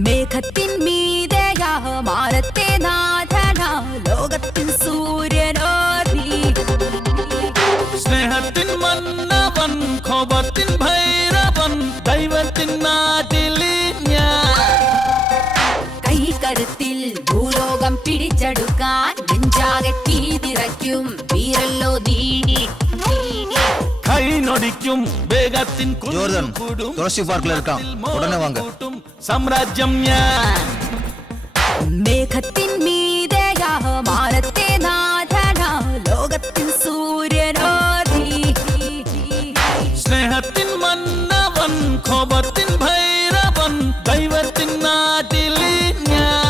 മേഘത്തിൻ മീതയാ മാനത്തെ നാഥനാ ലോകത്തിൻ സൂര്യനോ നീ തിരക്കും വീരല്ലോ നീ കൈ നൊടിക്കും വേഗത്തിൻ ജോർദൻ തുളസി പാർക്കിൽ ഇരിക്കാം ഉടനെ വാങ്ങ സാമ്രാജ്യം ഞാൻ മേഘത്തിൻ മീതയാ മാനത്തെ നാഥനാ ലോകത്തിൻ സൂര്യനോ സ്നേഹത്തിൻ മന്നവൻ കോപത്തിൻ ഭൈരവൻ ദൈവത്തിൻ നാട്ടിൽ ഞാൻ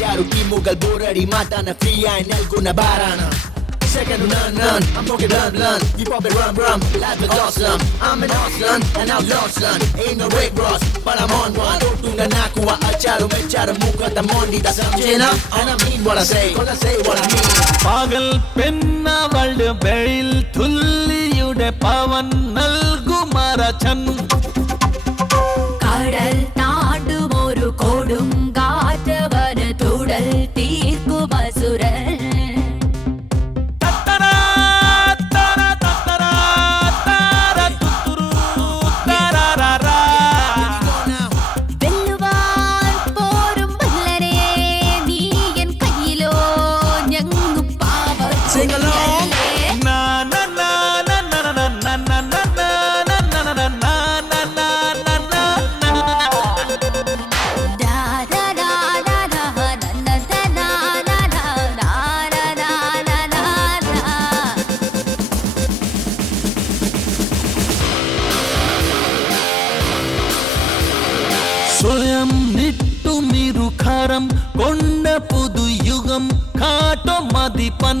Jaruki mugal borari matana fria in alguna barana. Second none, I'm talking blunt. You pop it rum, like a awesome. I'm an awesome, and I'm lost son. Ain't no Rick Ross, but I'm on one. Tunga nakuwa acharu mecharu muka tamondi da samjena. And I mean what I say, cause I say what I mean. പകൽ പെണ്ണവളുടെ വെയിൽ തുല്ലിയുടെ പവൻ നൽകുമറച്ചൻ കടൽ താണ്ടുമൊരു കൊടുങ്കാറ്റവന് തുടൽ തീർക്കുമസുരൻ വെല്ലുവാൻ പോരും വല്ലരെ നീ N കയ്യിലോ ഞങ്ങു പാവച്ചല്ലേ സ്വയം നിട്ടുമിരുഖരം കൊണ്ട പുതുയുഗം കാട്ടോ മതിപ്പൻ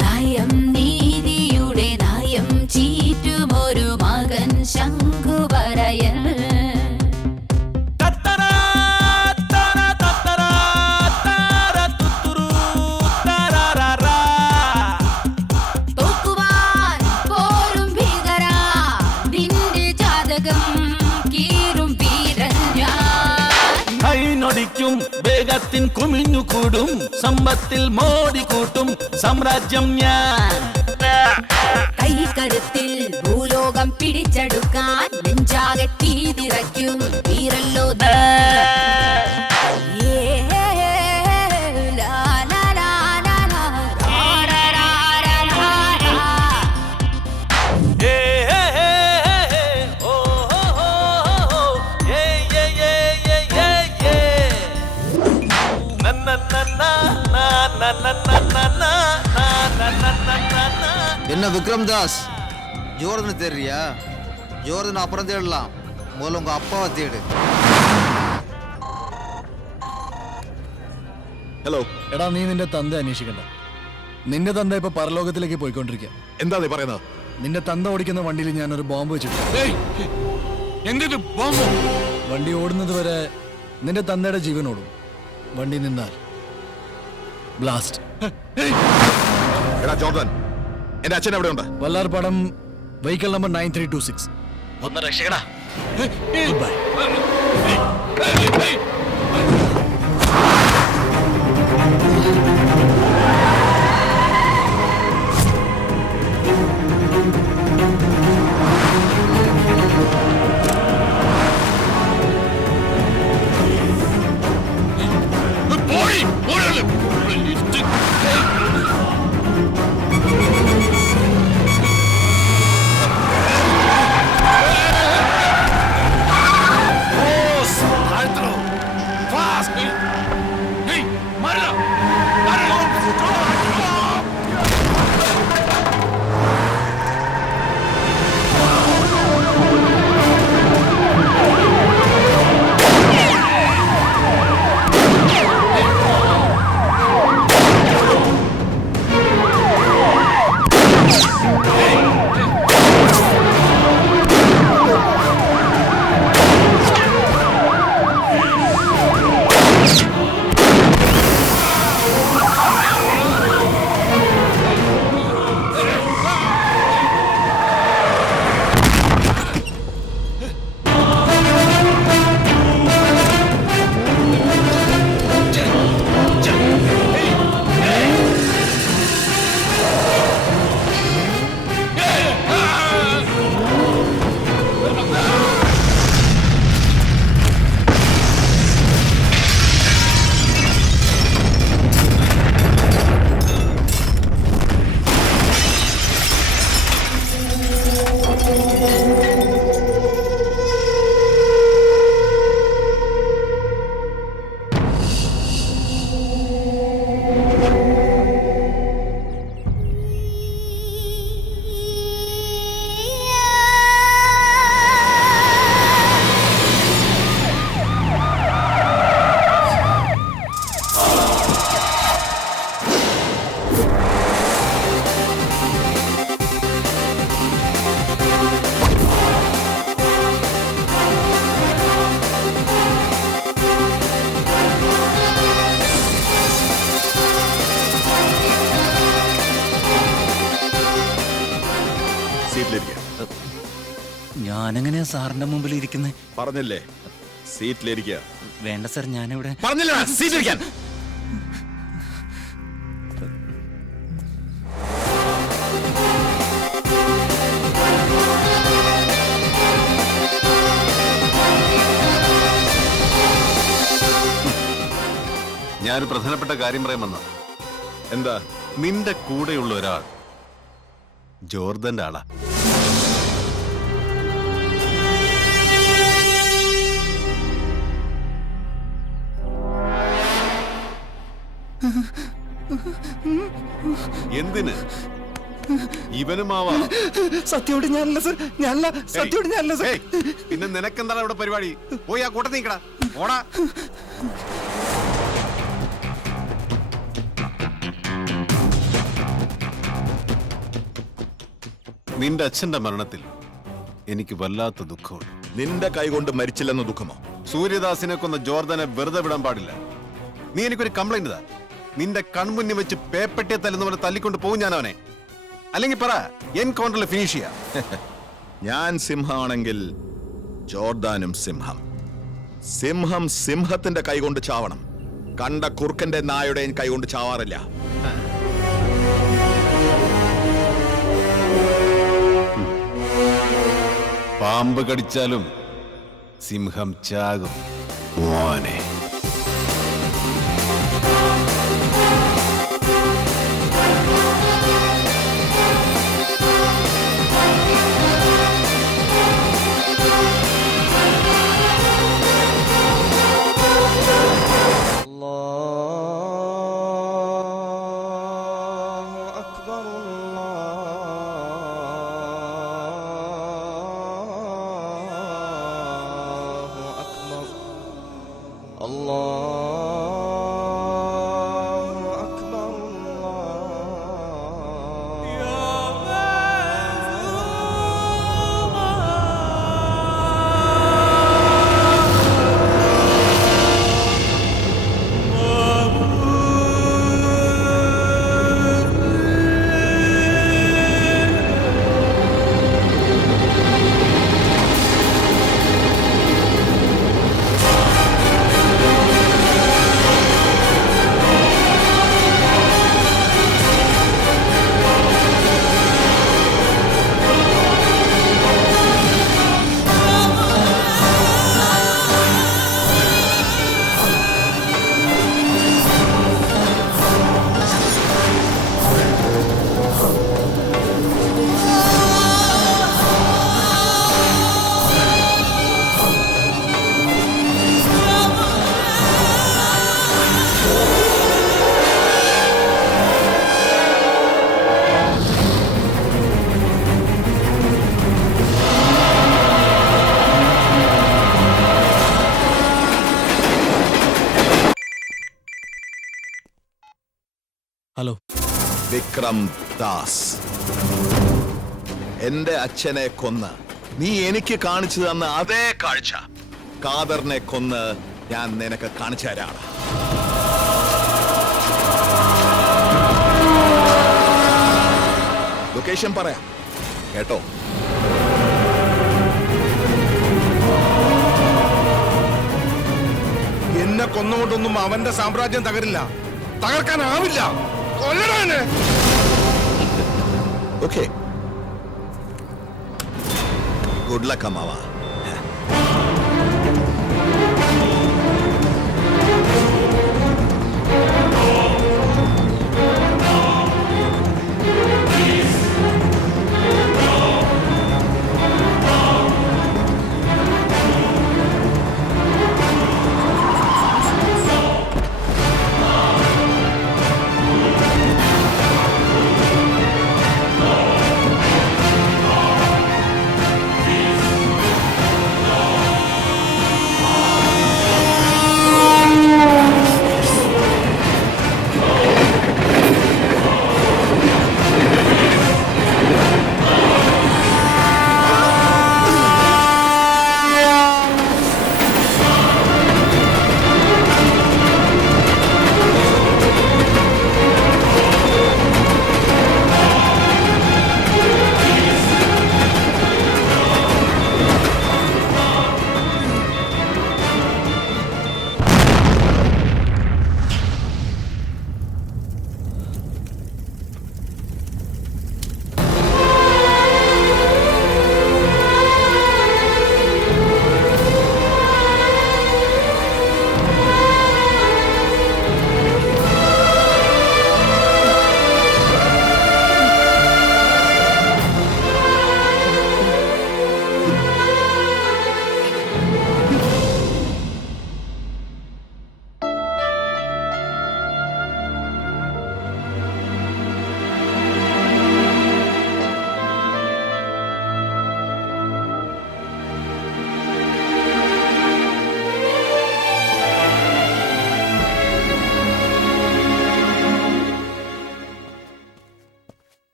നയം നീതിയുടെ നയം ചീറ്റുമൊരു മകൻ ശംഖുവരയൻ തോക്കുവാൻ പോരും ഭീകര നിന്റെ ജാതകം കീറും വീരൻ ഞാൻ കൈ നൊടിക്കും വേഗത്തിൻ കുമിഞ്ഞുകൂടും സമ്പത്തിൽ മോടി കൂട്ടും സാമ്രാജ്യം ഞാൻ കൈകരുത്തിൽ ഭൂലോകം പിടിച്ചെടുക്കാൻ നെഞ്ചാകെ തീ നിറയ്ക്കും വീരല്ലോ നീ. என்ன விக்ரம் தாஸ் ஜோர்தனை தேடுறியா? ஜோர்தனை அப்புறம் தேடலாம், முதல்ல உங்க அப்பாவை தேடு. ഹലോ എടാ, നീ നിന്റെ തന്ത അന്വേഷിക്കണ്ട. നിന്റെ തന്ത ഇപ്പൊ പരലോകത്തിലേക്ക് പോയിക്കൊണ്ടിരിക്കുക. എന്താ നീ പറയുന്നത്? നിന്റെ തന്ത ഓടിക്കുന്ന വണ്ടിയിൽ ഞാനൊരു ബോംബ് വെച്ചിട്ടുണ്ട്. വണ്ടി ഓടുന്നത് വരെ നിന്റെ തന്തയുടെ ജീവൻ ഓടും. വണ്ടി നിന്നാൽ ബ്ലാസ്റ്റ്. എടാ ജോർദൻ, എന്റെ അച്ഛൻ എവിടെ ഉണ്ട്? Vallarpadam vehicle number 9326. ഒന്ന് രക്ഷകടാ. Good bye. താനെങ്ങനെയാ സാറിന്റെ മുമ്പിൽ ഇരിക്കുന്നത്? പറഞ്ഞില്ലേ സീറ്റിലിരിക്കുക. വേണ്ട സാർ, ഞാനിവിടെ പറഞ്ഞില്ല സീറ്റിലിരിക്കാൻ. ഞാനൊരു പ്രധാനപ്പെട്ട കാര്യം പറയാൻ വന്ന. എന്താ? നിന്റെ കൂടെയുള്ള ഒരാൾ ജോർദന്റെ ആളാ. എന്തിന്? ഇവനുമാവാ. സത്യോട് ഞാനല്ല സർ, ഞാനല്ല, സത്യോട് ഞാനല്ല സർ. പിന്നെ നിനക്കെന്താണ് ഇവിടെ പരിപാടി? പോയി ആ കൂട്ടത്തിൽ നിൽക്കടാ, ഓടാ. നിന്റെ അച്ഛന്റെ മരണത്തിൽ എനിക്ക് വല്ലാത്ത ദുഃഖമുണ്ട്. നിന്റെ കൈകൊണ്ട് മരിച്ചില്ലെന്ന ദുഃഖമോ? സൂര്യദാസിനെ കൊന്ന ജോർദനെ വെറുതെ വിടാൻ പാടില്ല. നീ എനിക്കൊരു കംപ്ലൈന്റ് താ. നിന്റെ കൺമുന്നിൽ വെച്ച് പേപ്പട്ടിയെ തല്ലുന്ന പോലെ തല്ലിക്കൊണ്ട് പോകും ഞാൻ അവനെ. അല്ലെങ്കിൽ പറ, എൻകൗണ്ടറിൽ ഫിനിഷ് ചെയ്യാം. ഞാൻ സിംഹമാണെങ്കിൽ ജോർദാനും സിംഹം. സിംഹം സിംഹത്തിന്റെ കൈകൊണ്ട് ചാവണം. കണ്ട കുറുക്കന്റെ നായുടെയും കൈകൊണ്ട് ചാവാറില്ല. പാമ്പ് കടിച്ചാലും സിംഹം ചാകും മോനെ. ഹലോ. വിക്രം ദാസ്, എന്റെ അച്ഛനെ കൊന്ന് നീ എനിക്ക് കാണിച്ചു തന്ന അതേ കാഴ്ച ഖാദറിനെ കൊന്ന് ഞാൻ നിനക്ക് കാണിച്ചു തരാണ്. ലൊക്കേഷൻ പറയാം കേട്ടോ. എന്നെ കൊന്നുകൊണ്ടൊന്നും അവന്റെ സാമ്രാജ്യം തകരില്ല, തകർക്കാനാവില്ല. കൊല്ലണേ. ഓക്കെ, ഗുഡ് ലക്ക് അമ്മാവ.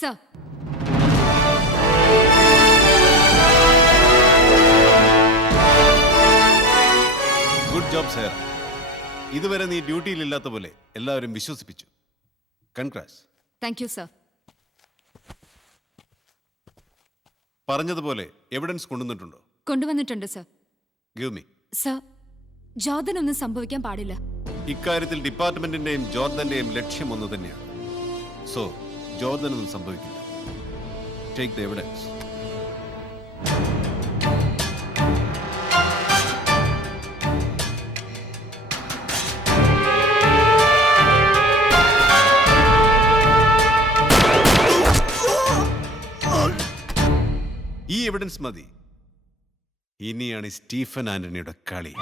സർ. Good job sir. ഇതുവരെ നീ ഡ്യൂട്ടിയിലില്ലാത്ത പോലെ എല്ലാവരും വിശ്വസിപ്പിച്ചു. കൺഗ്രാറ്റ്സ്. Thank you sir. പറഞ്ഞതുപോലെ എവിഡൻസ് കൊണ്ടുവന്നിട്ടുണ്ടോ? കൊണ്ടുവന്നിട്ടുണ്ട് സർ. Give me. സർ, ജോർദനൊന്നും സംഭവിക്കാൻ പാടില്ല. ഇക്കാര്യത്തിൽ ഡിപ്പാർട്ട്മെന്റിന്റെയും ജോർദന്റെയും ലക്ഷ്യം ഒന്ന് തന്നെയാണ്. സോ ജോർദനൊന്നും സംഭവിക്കില്ല. Take the evidence. ഈ എവിഡൻസ് മതി. ഇനിയാണ് സ്റ്റീഫൻ ആന്റണിയുടെ കളി.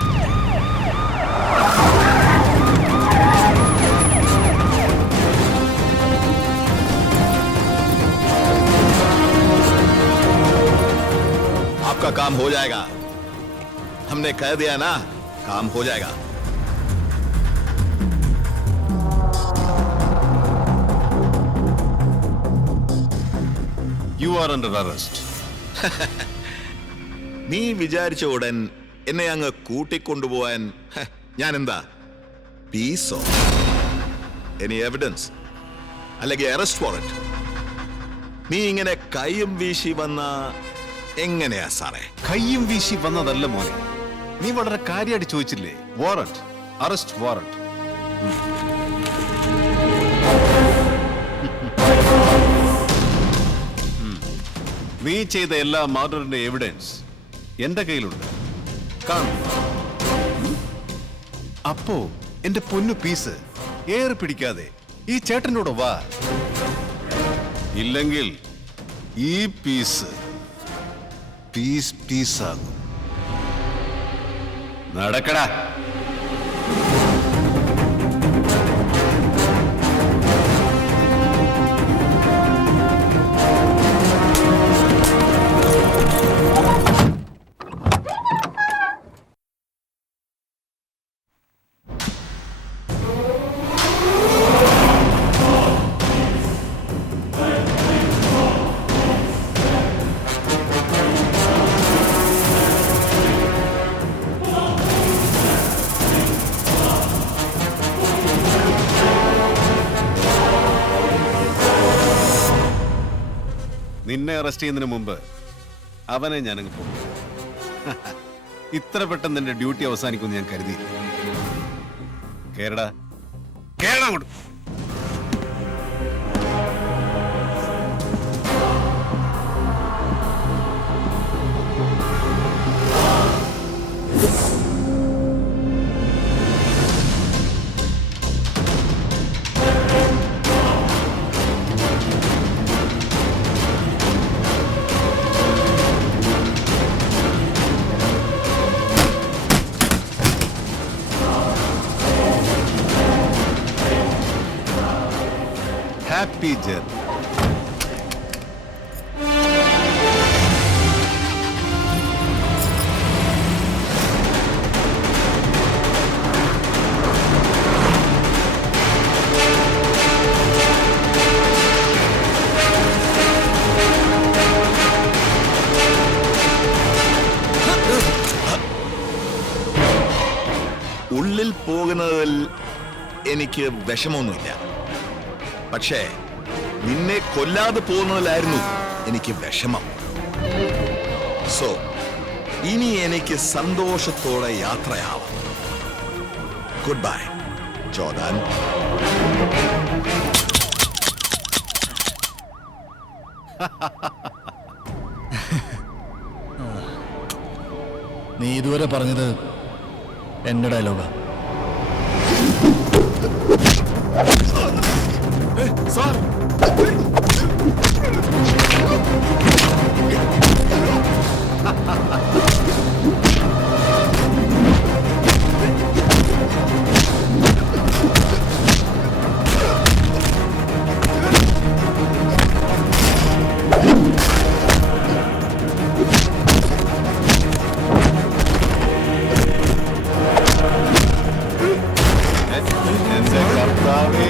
आपका काम हो जाएगा. हमने कह दिया ना, काम हो जाएगा. You are under arrest. നീ വിചാരിച്ച ഉടൻ എന്നെ അങ്ങ് കൂട്ടിക്കൊണ്ടുപോവാൻ ഞാൻ എന്താ പീസോ? എനി എവിഡൻസ് അല്ലെങ്കിൽ അറസ്റ്റ് വാറന്റ്? നീ ഇങ്ങനെ കൈയും വീശി വന്ന എങ്ങനെയാ സാറേ? കൈയും വീശി വന്നതല്ല മോനെ, നീ വളരെ കാര്യമായിട്ട് ചോദിച്ചില്ലേ? Warrant, arrest warrant. നീ ചെയ്ത എല്ലാ മർഡറിന്റെ എവിഡൻസ് എന്റെ കയ്യിലുണ്ട്. കാണും. അപ്പോ എന്റെ പൊന്നു പീസ് ഏറെ പിടിക്കാതെ ഈ ചേട്ടൻ്റെ കൂടെ വാ. ഇല്ലെങ്കിൽ ഈ പീസ് പീസാകും. നടക്കടാ. നിന്നെ അറസ്റ്റ് ചെയ്യുന്നതിന് മുമ്പ് അവനെ ഞാനങ്ങ് പോകും. ഇത്ര പെട്ടെന്ന് എന്റെ ഡ്യൂട്ടി അവസാനിക്കുമെന്ന് ഞാൻ കരുതി. കേരള അങ്ങോട്ട്. Happy journey. ഉള്ളിൽ പോകുന്നതിൽ എനിക്ക് വിഷമമൊന്നുമില്ല. പക്ഷേ നിന്നെ കൊല്ലാതെ പോകുന്നതിലായിരുന്നു എനിക്ക് വിഷമം. സോ ഇനി എനിക്ക് സന്തോഷത്തോടെ യാത്രയാവാം. Good bye Jordan. നീ ഇതുവരെ പറഞ്ഞത് എന്റെ ഡയലോഗാ. സാർ, എന്റെ കർത്താവേ.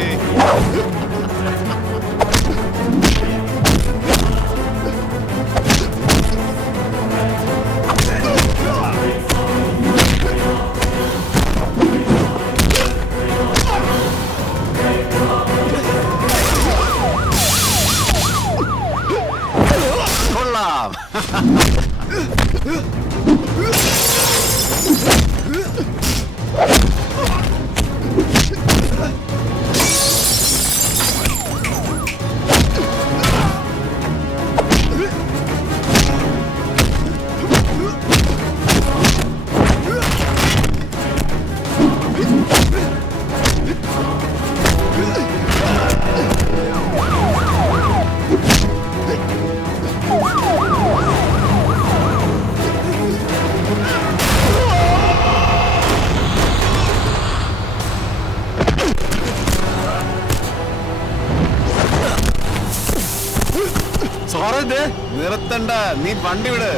ഓടണ്ട, നീ വണ്ടി വിട്,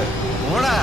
ഓടാ.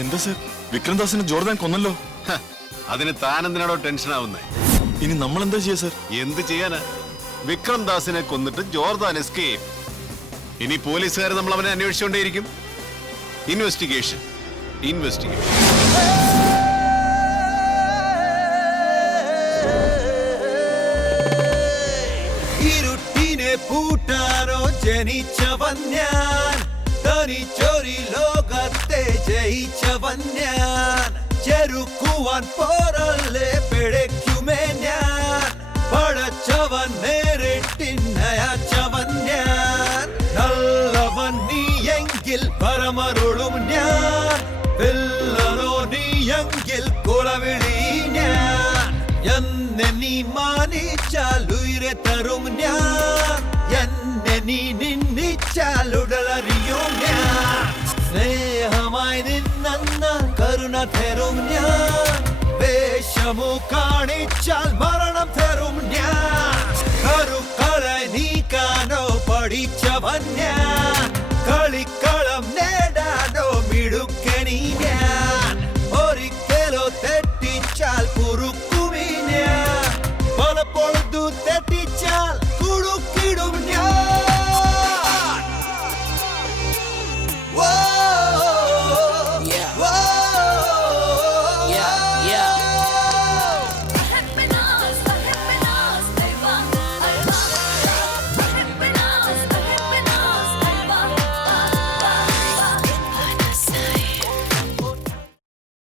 എന്താ സർ, വിക്രംദാസിനെ ജോർദാൻ കൊന്നല്ലോ. അതിന് താനെന്തിനാണോ ടെൻഷൻ ആവുന്നേ? ഇനി നമ്മൾ എന്താ ചെയ്യാ സർ? എന്ത് ചെയ്യാനാ? വിക്രംദാസിനെ കൊന്നിട്ട് ജോർദാൻ എസ്കേപ്പ്. ഇനി പോലീസുകാർ നമ്മൾ അവനെ അന്വേഷിച്ചുകൊണ്ടേയിരിക്കും. ഇൻവെസ്റ്റിഗേഷൻ. ഇരുട്ടിനെ പൂട്ടാനോ ജനിച്ചവൻ ഞാൻ. ജനിച്ചൊരു ലോകത്തെ ജയിച്ചവൻ ഞാൻ ചെറുക്കുവാൻ പോരല്ലേ പിഴയ്ക്കുമേ ഞാൻ പടച്ചവൻ നേരിട്ടിന്നയച്ചവൻ ഞാൻ നല്ലവൻ നീയെങ്കിൽ പരമരുളും ഞാൻ വില്ലനോ നീയെങ്കിൽ കുലവിളി ഞാൻ എന്നെ നീ മാനിച്ചാൽ ഉയരെ തരും ഞാൻ എന്നെ നീ നിന്ദിച്ചാൽ ഉടലറിയും ഞാൻ സ്നേഹമായി നിന്നാൽ കരുണ തരും ഞാൻ വേഷമു കാണിച്ചാൽ മരണം തരും ഞാൻ